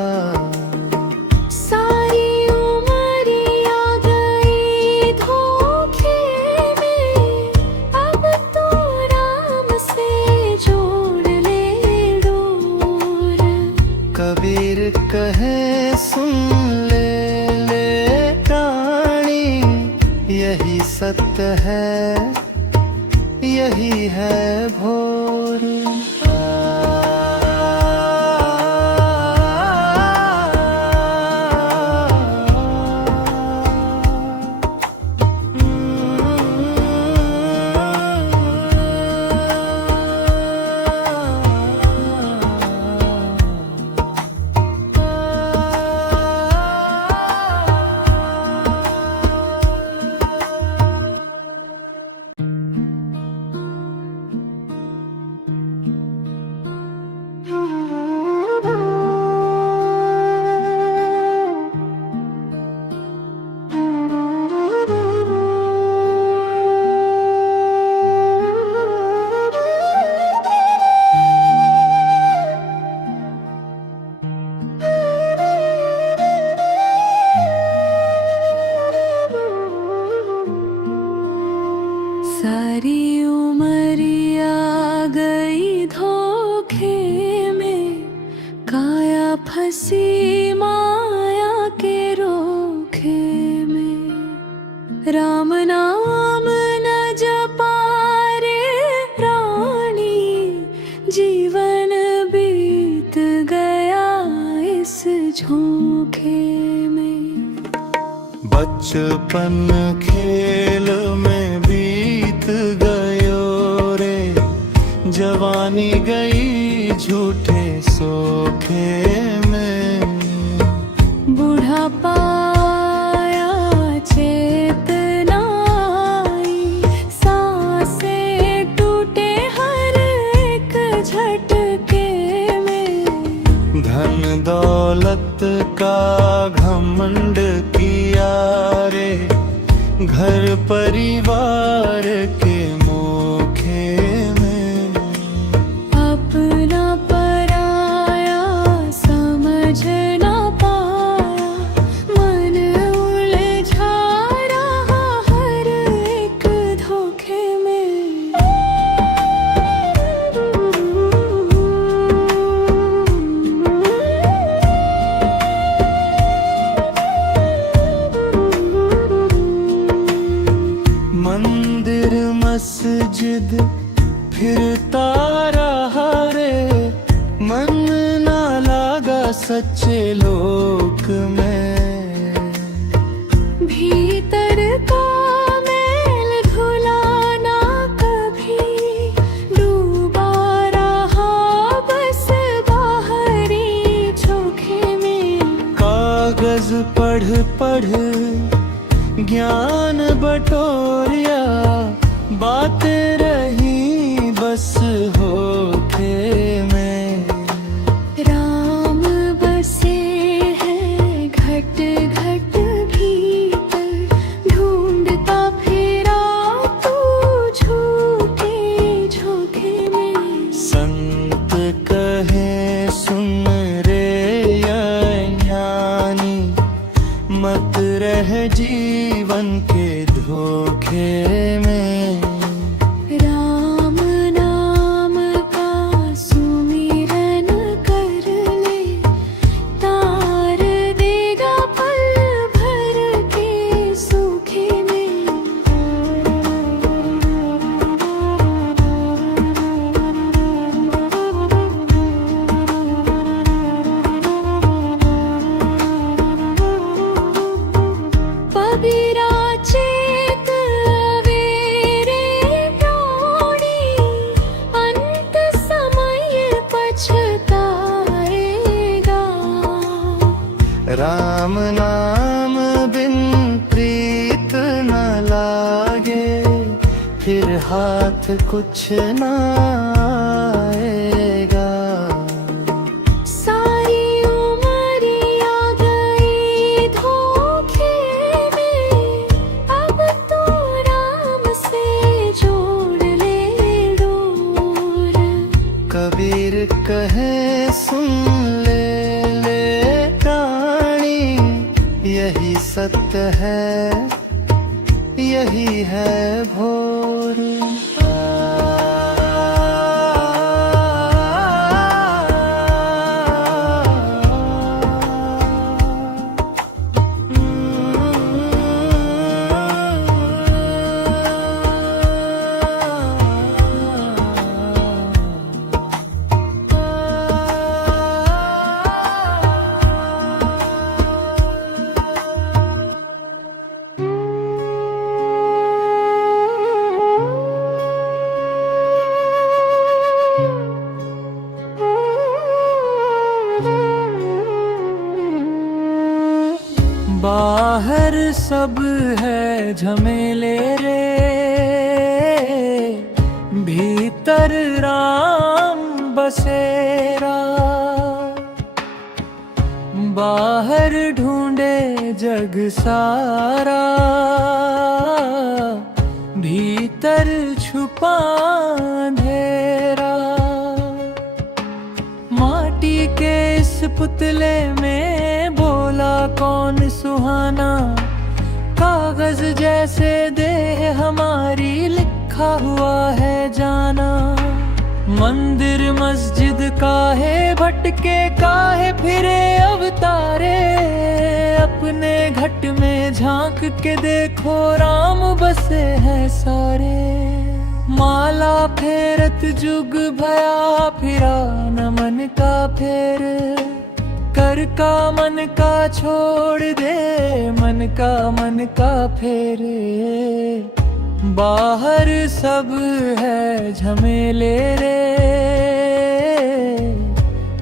सारी उमरिया गई धोखे में, अब तो राम से जोड़ ले डोर। कबीर कहे सुन ले प्राणी, यही सत्य है यही है भोर। बचपन खेल में बीत गयो रे, जवानी गई झूठे सोखे में। बुढ़ापा आया चेतना आई, सांसें टूटे हर एक झटके में। धन दौलत का घमंड किया रे, घर परिवार के मोखे में। अपना पराया समझ ना पाया, मन उलझा रहा हर एक धोखे में। मंदिर मस्जिद फिरता रहा रे, मन ना लागा सच्चे लोक में। भीतर का मैल धुला ना कभी, डूबा रहा बस बाहरी झोंके में। कागज पढ़ पढ़ ज्ञान बटोरिया, बातें रही बस होठे में। राम बसे हैं घट घट भीतर, ढूंढता फिरा तू झूठे झोंके में। संत कहे सुन रे ज्ञानी, मत रह जीवन के धोखे में। राम नाम का सुमिरन कर ले, तार देगा पल भर के सूखे में। पबीरा चेत अवेरे प्राणी, अंत समय पछताएगा। राम नाम बिन प्रीत न लागे, फिर हाथ कुछ न आएगा। सारी उमरिया गई धोखे में, अब तो राम से जोड़ ले डोर। कबीर कहे सुन ले प्राणी, यही सत्य है यही है भोर। बाहर सब है झमेले रे, भीतर राम बसेरा। बाहर ढूंढे जग सारा, भीतर छुपा अंधेरा। माटी के इस पुतले में बोला कौन सुहाना, कागज जैसे देह हमारी लिखा हुआ है जाना। मंदिर मस्जिद काहे भटके काहे फिरे अवतारे, अपने घट में झांक के देखो राम बसे हैं सारे। माला फेरत जुग भया फिरा न मन का फेर, कर का मन का छोड़ दे मन मन का फेरे, बाहर सब है झमेले रे,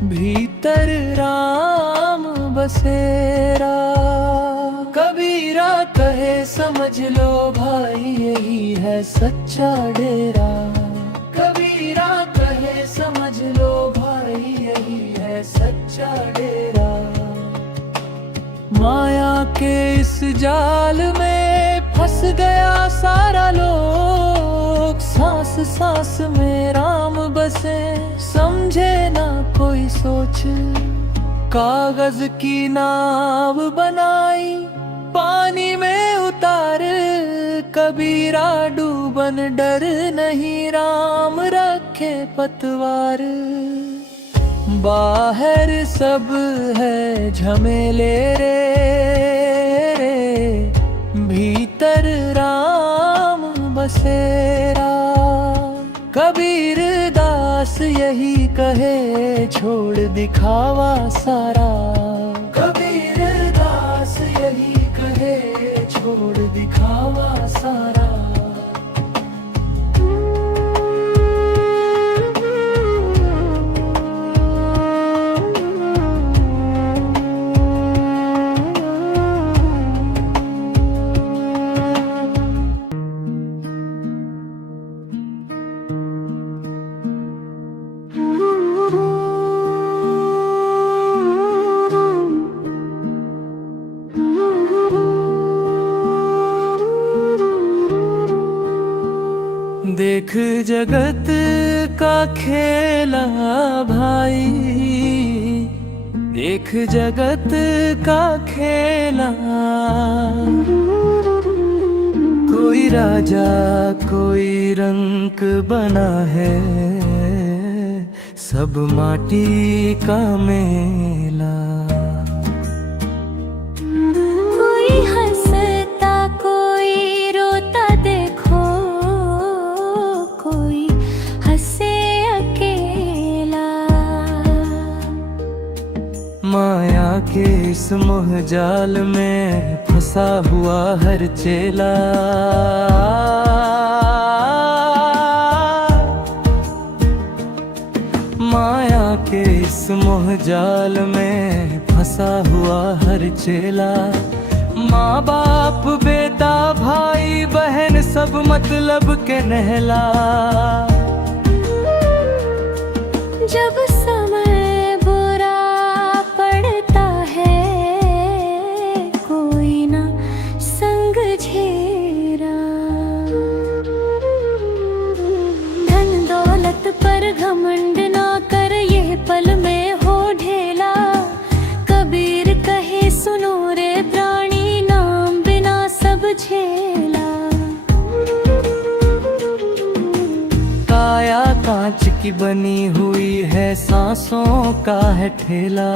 भीतर राम बसेरा। कबीरा कहे समझ लो भाई यही है सच्चा डेरा, कबीरा कहे समझ लो भाई यही है सच्चा डेरा। माया के इस जाल में फंस गया सारा लोग, सांस सांस में राम बसे समझे ना कोई सोच। कागज की नाव बनाई पानी में उतार, कबीरा डूबन डर नहीं राम रखे पतवार। बाहर सब है झमेले रे, भीतर राम बसेरा। कबीर दास यही कहे छोड़ दिखावा सारा, कबीर दास यही कहे छोड़ दिखावा सारा। देख जगत का खेला भाई, देख जगत का खेला। कोई राजा कोई रंक बना है, सब माटी का मेला। कोई हंसता कोई रोता देखो, कोई हंसे अकेला। माया के इस मोह जाल में फंसा हुआ हर चेला। माया के इस मोह जाल में फंसा हुआ हर चेला। माँ बाप बेटा भाई बहन सब मतलब के नहला। जब समय बुरा पड़ता है कोई ना संग झेरा। धन दौलत पर घमंड ना कर ये पल में हो ढेला। कबीर कहे सुनो रे प्राणी नाम बिना सब झेला। काया कांच की बनी हुई है सांसों का है ठेला।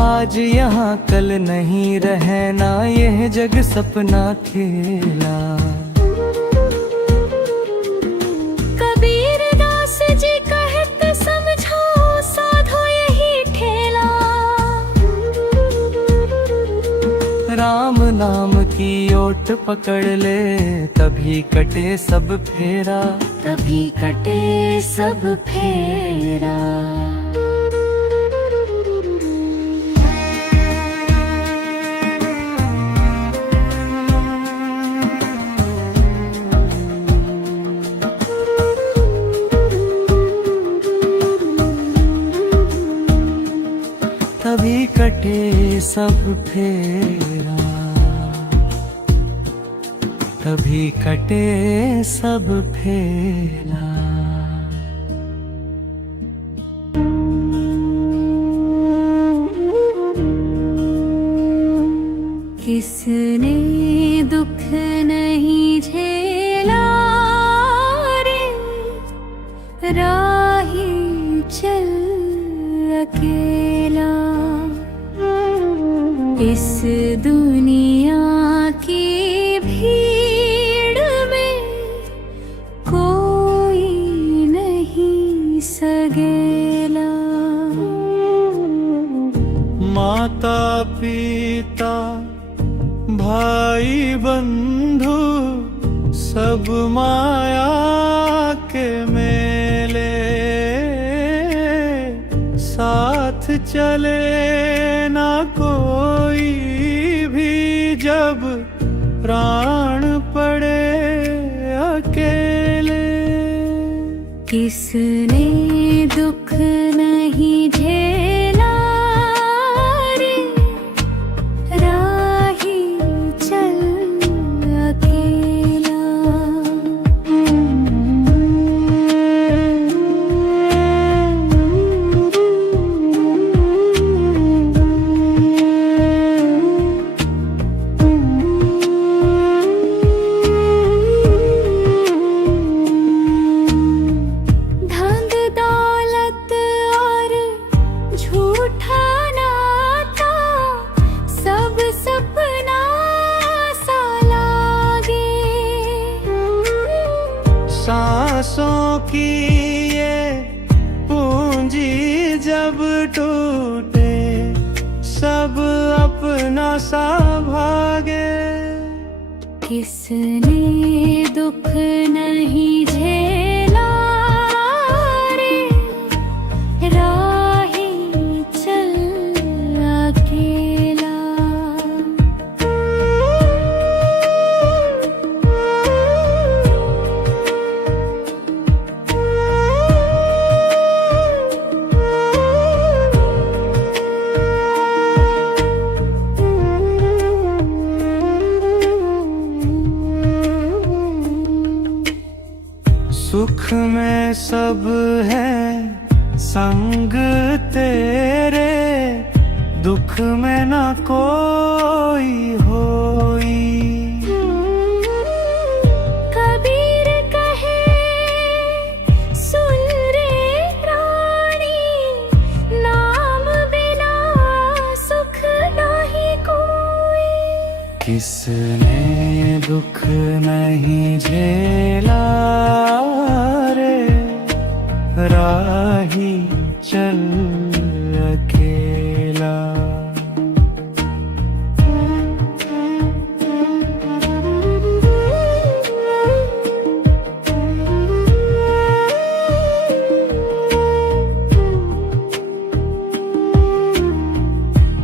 आज यहाँ कल नहीं रहना यह जग सपना खेला। कबीर दास जी कहत समझो साधो यही ठेला। राम नाम की ओट पकड़ ले तभी कटे सब फेरा। तभी कटे सब फेरा। तभी कटे सब फेरा। तभी कटे सब फेरा। किसने दुख नहीं झेला रे, राही चल अकेला। इस दुनिया की भीड़ में कोई नहीं सगेला। माता पिता भाई बंधु सब माया के मेले, साथ चले ना कोई भी जब प्राण पड़े अकेले। किसने दुख नहीं झेला रे, राही चल अकेला। धन दौलत और झूठा नाता सब सपना सा लागे। सांसों की ये पूंजी जब टूटे सब अपना सा भागे। किसने दुख नहीं झेला रे, राही चल अकेला। सुख में सब है संग तेरे, दुख में ना कोई होई। कबीर कहे सुन रे रानी, नाम बिना सुख नाही कोई। किसने दुख नहीं झेला रे, राही चल अकेला।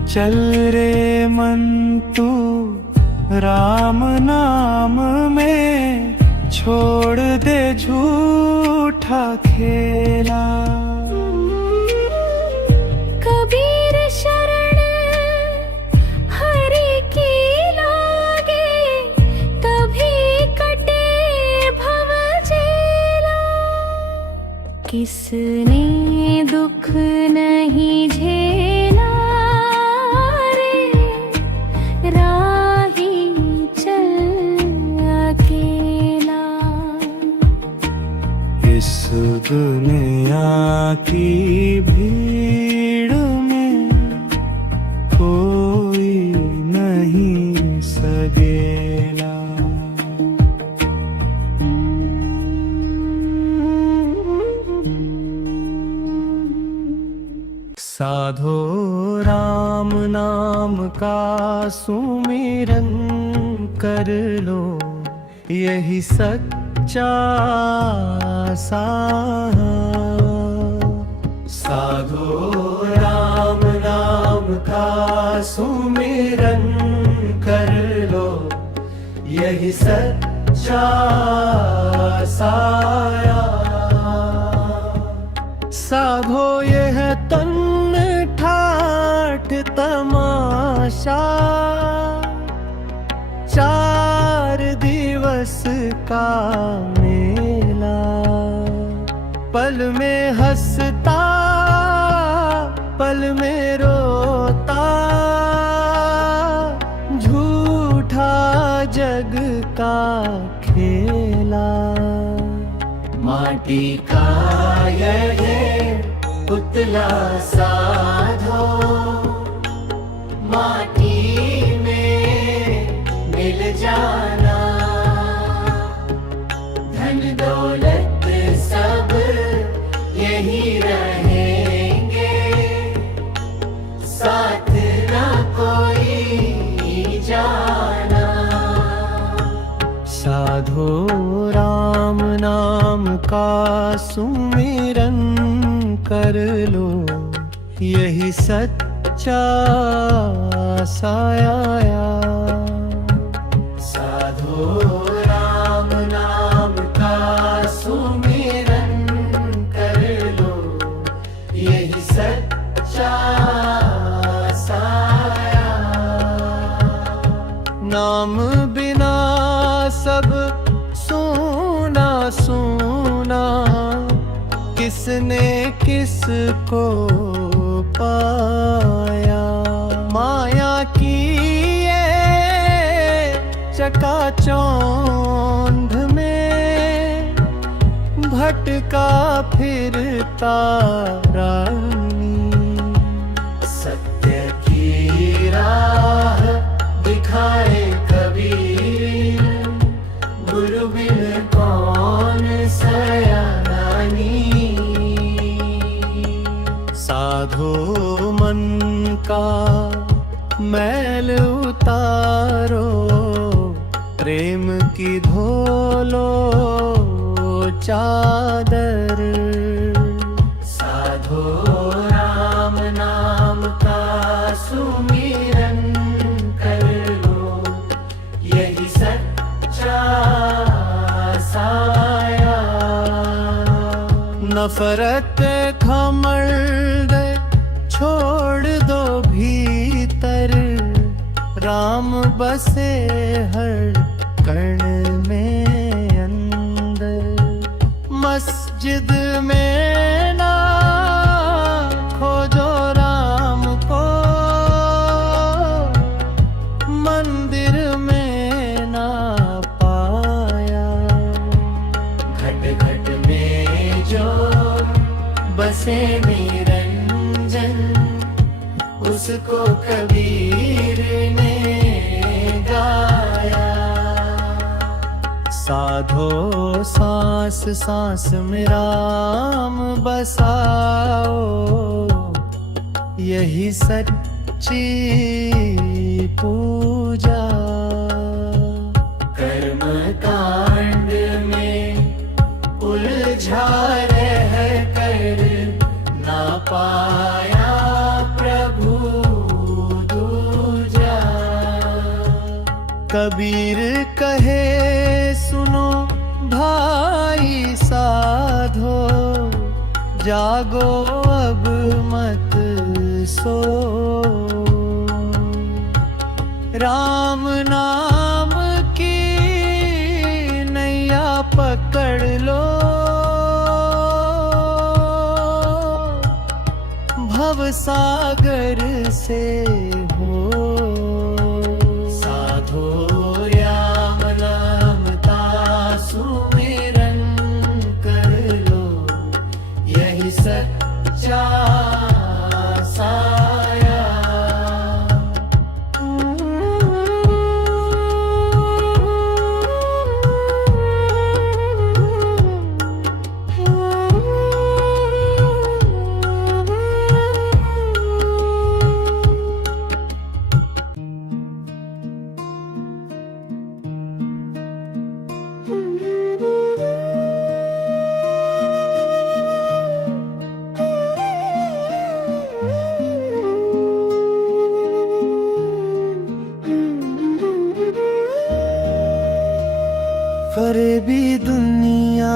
चल रे मन तू राम नाम में, छोड़ दे झूठा खेला। कबीर शरण हरि की लागे, तभी कटे भव जेला। किसने दुख नहीं झेला रे, राही चल अकेला। इस दुनिया की भीड़ में कोई नहीं सगेला। साधो राम नाम का सुमिरन कर लो, यही सच्चा साहा। साधो राम नाम का सुमिरन कर लो, यही सच्चा साया। साधो यह तन ठाठ तमाशा, 4 दिवस का मेला। पल में हंसता पल में रोता, झूठा जग का खेला। माटी का यह पुतला साधो, माटी में मिल जाना। धन दौलत सब यही रहेंगे, साथ ना कोई जाना। साधो राम नाम का सुमिरन कर लो, यही सच्चा साया। साधो राम नाम का सुमिरन कर लो, यही सच्चा साया। नाम बिना सब सोना सोना, किसने किसको पाया। माया की ये चकाचौंध में भटका फिरता रानी। सत्य की राह दिखाए कबीर, गुरु बिन कौन सयानी। साधो मन का मैल उतारो, प्रेम की धोलो चादर। साधो राम नाम का सुमिरन कर लो, यही सच्चा साया। नफरत घमंड छोड़ दो भीतर, राम बसे हर कण में अंदर। मस्जिद में ना खोजो राम को, मंदिर में ना पाया। घट घट में जो बसे निरंजन, उसको कबीर ने गाया। साधो सांस सांस में राम बसाओ, यही सच्ची पूजा। कर्म कांड में उलझा रह कर ना पाया प्रभु दूजा। कबीर कहे सुनो भाई साधो, जागो अब मत सो। राम नाम की नैया पकड़ लो, भव सागर से हो। साधो राम नाम का सुमिरन कर लो, यही सच्चा साया। फरेबी दुनिया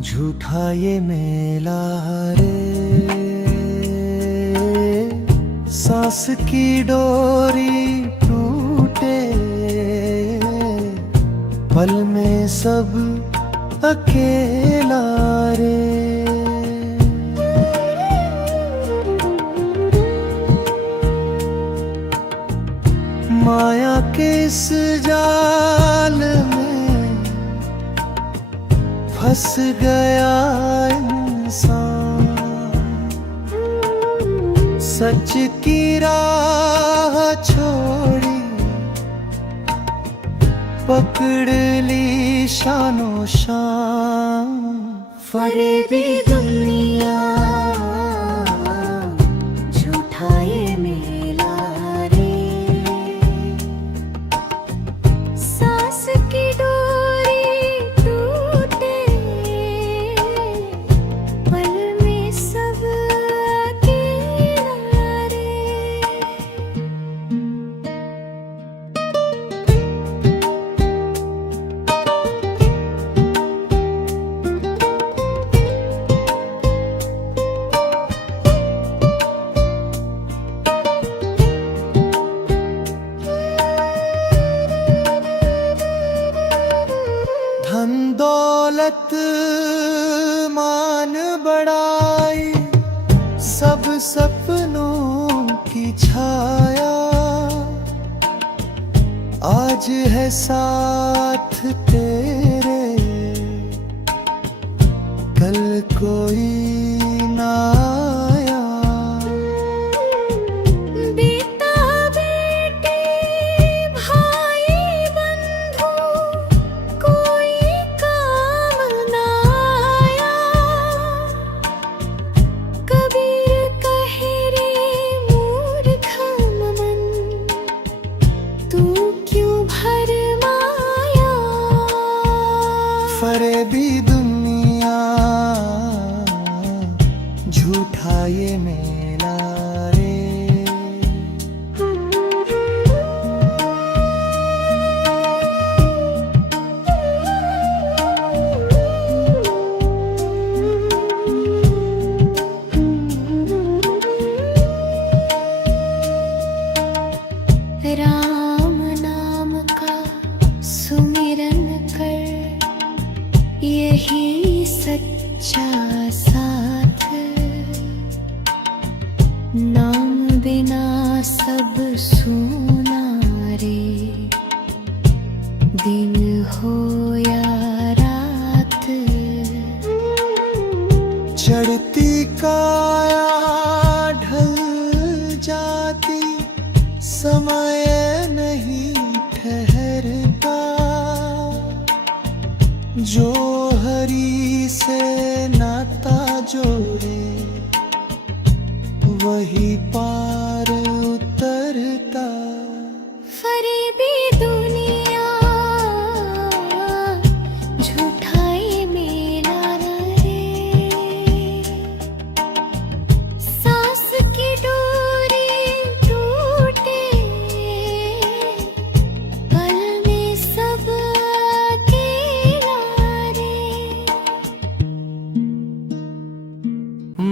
झूठा ये मेला रे, सांस की डोरी टूटे, पल में सब अकेला रे। माया के इस जाल में फंस गया इंसान, सच की राह छोड़ी पकड़ ली शानो शान। फरेबी दुनिया झूठा ये मेला रे, छाया आज है साथ तेरे, कल कोई ना आया। बेटा बेटी भाई बंधु कोई काम ना आया। कबीर कहे रे मूर्ख मन, तू क्यों भरमाया। फरेबी दुनिया झूठा ये मेला रे। राम नाम का सुमिरन कर, यही सच्चा साथ। नाम बिना सब सूना रे, दिन हो या रात। चढ़ती काया ढल जाती, समय नहीं ठहरता। जो हरि से नाता जोड़े, वही पार उतरता। फरेबी दुनिया झूठा ये मेला रे। सांस की डोरी टूटे, पल में सब अकेला रे।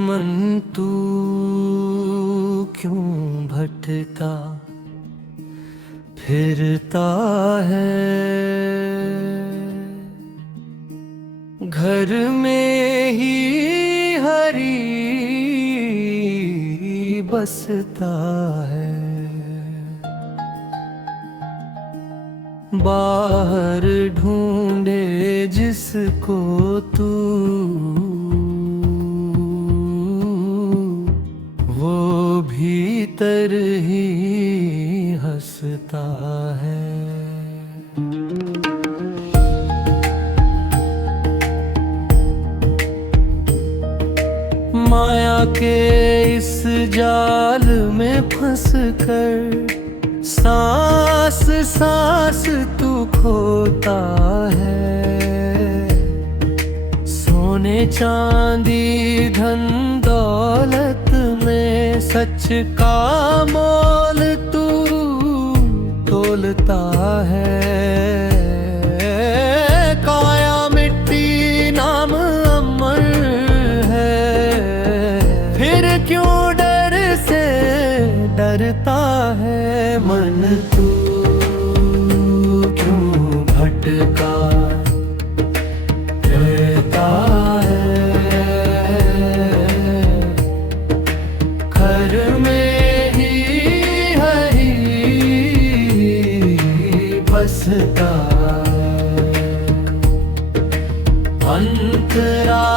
मन तू क्यों भटका फिरता है, घर में ही हरी बसता है। बाहर ढूंढे जिसको तू, वो भीतर ही हंसता है। माया के इस जाल में फंस कर सांस सांस तू खोता है। सोने चांदी धन दौलत में सच का मोल तू तोलता है। काया मिट्टी नाम अमर है, फिर क्यों डर से डरता है। मन तू क्यों भटका रहता है, घर में ही हरी बसता अंतरा।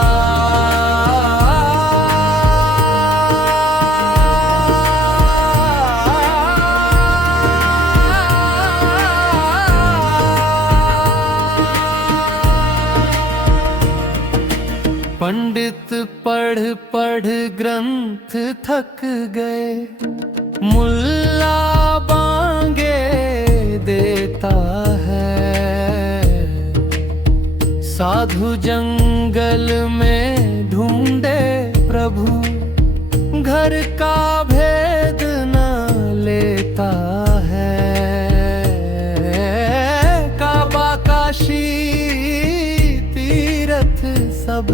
पंडित पढ़ पढ़ ग्रंथ थक गए, मुल्ला बांगे देता है। साधु जंगल में ढूंढे प्रभु, घर का भेद न लेता है। काबा काशी तीरथ सब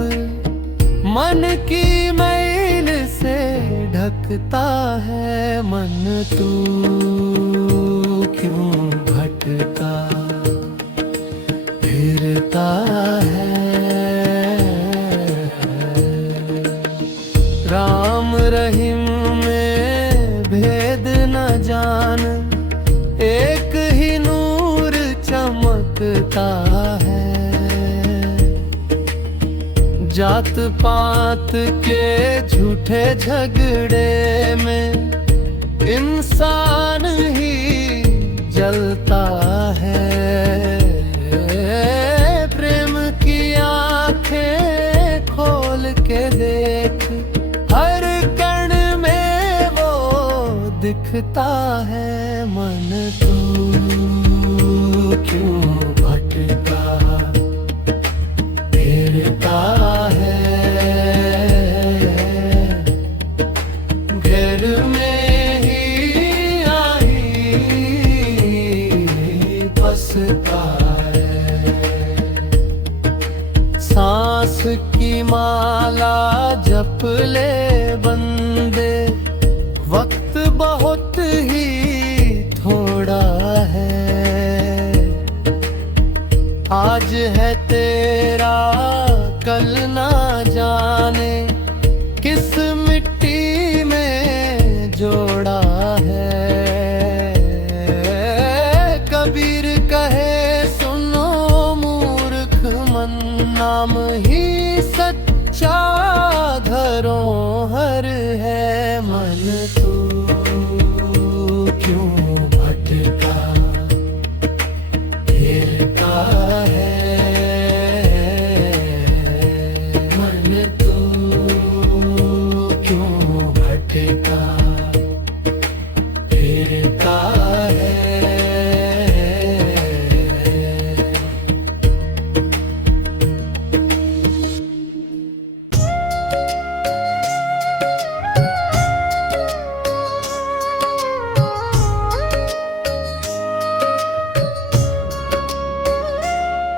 मन की मैल से ढकता है। मन तू क्यों भटका फिरता है, राम रहीम में भेद जात पात के झूठे झगड़े में इंसान ही जलता है। प्रेम की आंखें खोल के देख, हर कण में वो दिखता है। मन तू क्यों भटका फिरता है, घर में ही आई बसता है। सांस की माला जप ले बंदे, वक्त बहुत ही थोड़ा है। आज है तेरा कल ना जाने, किस मिट्टी में जोड़ा है। कबीर कहे सुनो मूर्ख मन, नाम ही सच्चा धरोहर है। मन तू क्यों भटका फिरता है, मन तू क्यों भटका फिरता है।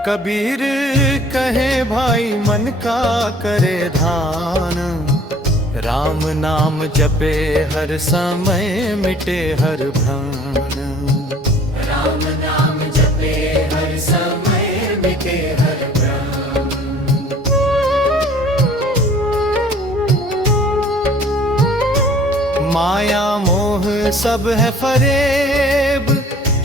कबीर कहे भाई मन का करे ध्यान, राम नाम जपे हर समय मिटे हर भ्रम। राम नाम जपे हर समय मिटे हर भ्रम। माया मोह सब है फरेब,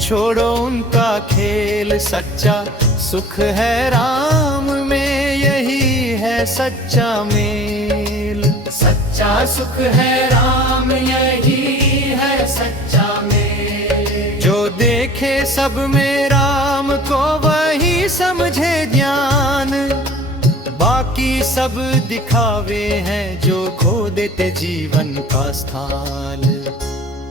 छोड़ो उनका खेल। सच्चा सुख है राम में, यही है सच्चा मेल। सच्चा सुख है राम, यही है सच्चा मेल। जो देखे सब में राम को वही समझे ज्ञान, बाकी सब दिखावे हैं जो खो देते जीवन का स्थान।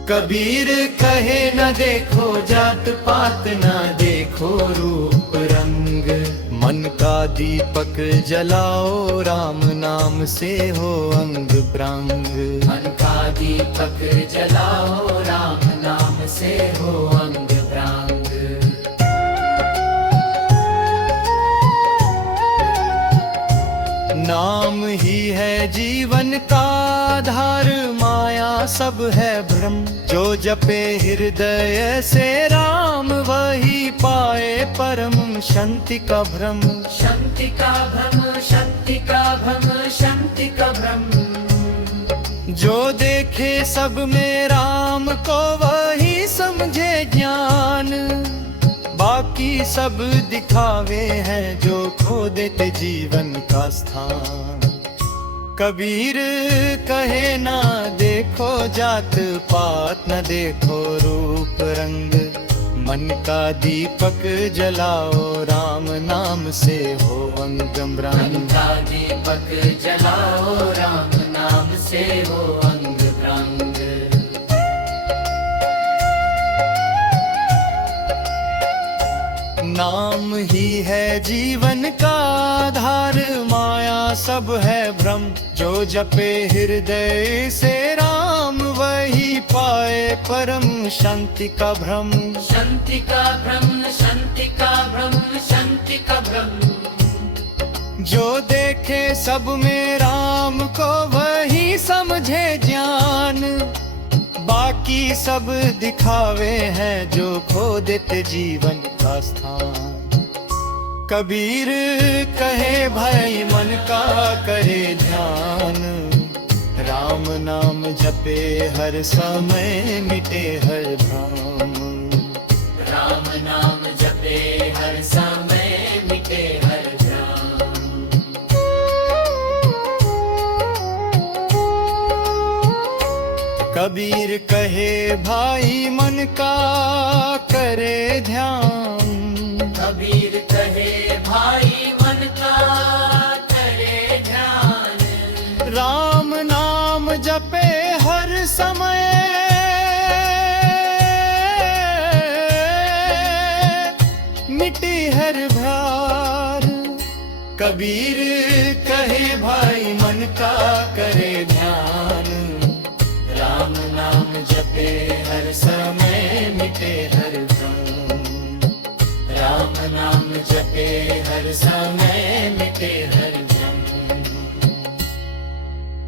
कबीर कहे न देखो जात पात, न देखो रूप रंग। मन का दीपक जलाओ, राम नाम से हो अंग प्रंग। मन का दीपक जलाओ, राम नाम से हो अंग प्रंग। नाम ही है जीवन का आधार, माया सब है भ्रम। जो जपे हृदय से राम, वही पाए परम शांति का भ्रम। शांति का भ्रम, शांति का भ्रम, शांति का भ्रम। जो देखे सब में राम को वही समझे ज्ञान, बाकी सब दिखावे हैं जो खो देते जीवन का स्थान। कबीर कहे ना देखो जात पात, न देखो रूप रंग। मन का दीपक जलाओ, राम नाम से हो अंग ब्रह्म। मन का दीपक जलाओ, राम नाम से हो अंग ब्रह्म। नाम ही है जीवन का आधार, माया सब है भ्रम। जो जपे हृदय से राम, वही पाए परम शांति का भ्रम। शांति का भ्रम, शांति का भ्रम, शांति का भ्रम। जो देखे सब में राम को वही समझे ज्ञान, बाकी सब दिखावे हैं जो खो देते जीवन का स्थान। कबीर कहे भाई मन का करे ध्यान, राम नाम जपे हर समय मिटे हर भ्रम। राम नाम जपे हर समय मिटे हर भ्रम। कबीर कहे भाई मन का करे ध्यान, कबीर कहे भाई मन का करे ध्यान, राम नाम जपे हर समय, मिटी हर भार। कबीर कहे भाई मन का करे ध्यान, राम नाम जपे हर समय मिटे हर भ्रम, राम नाम जपे हर समय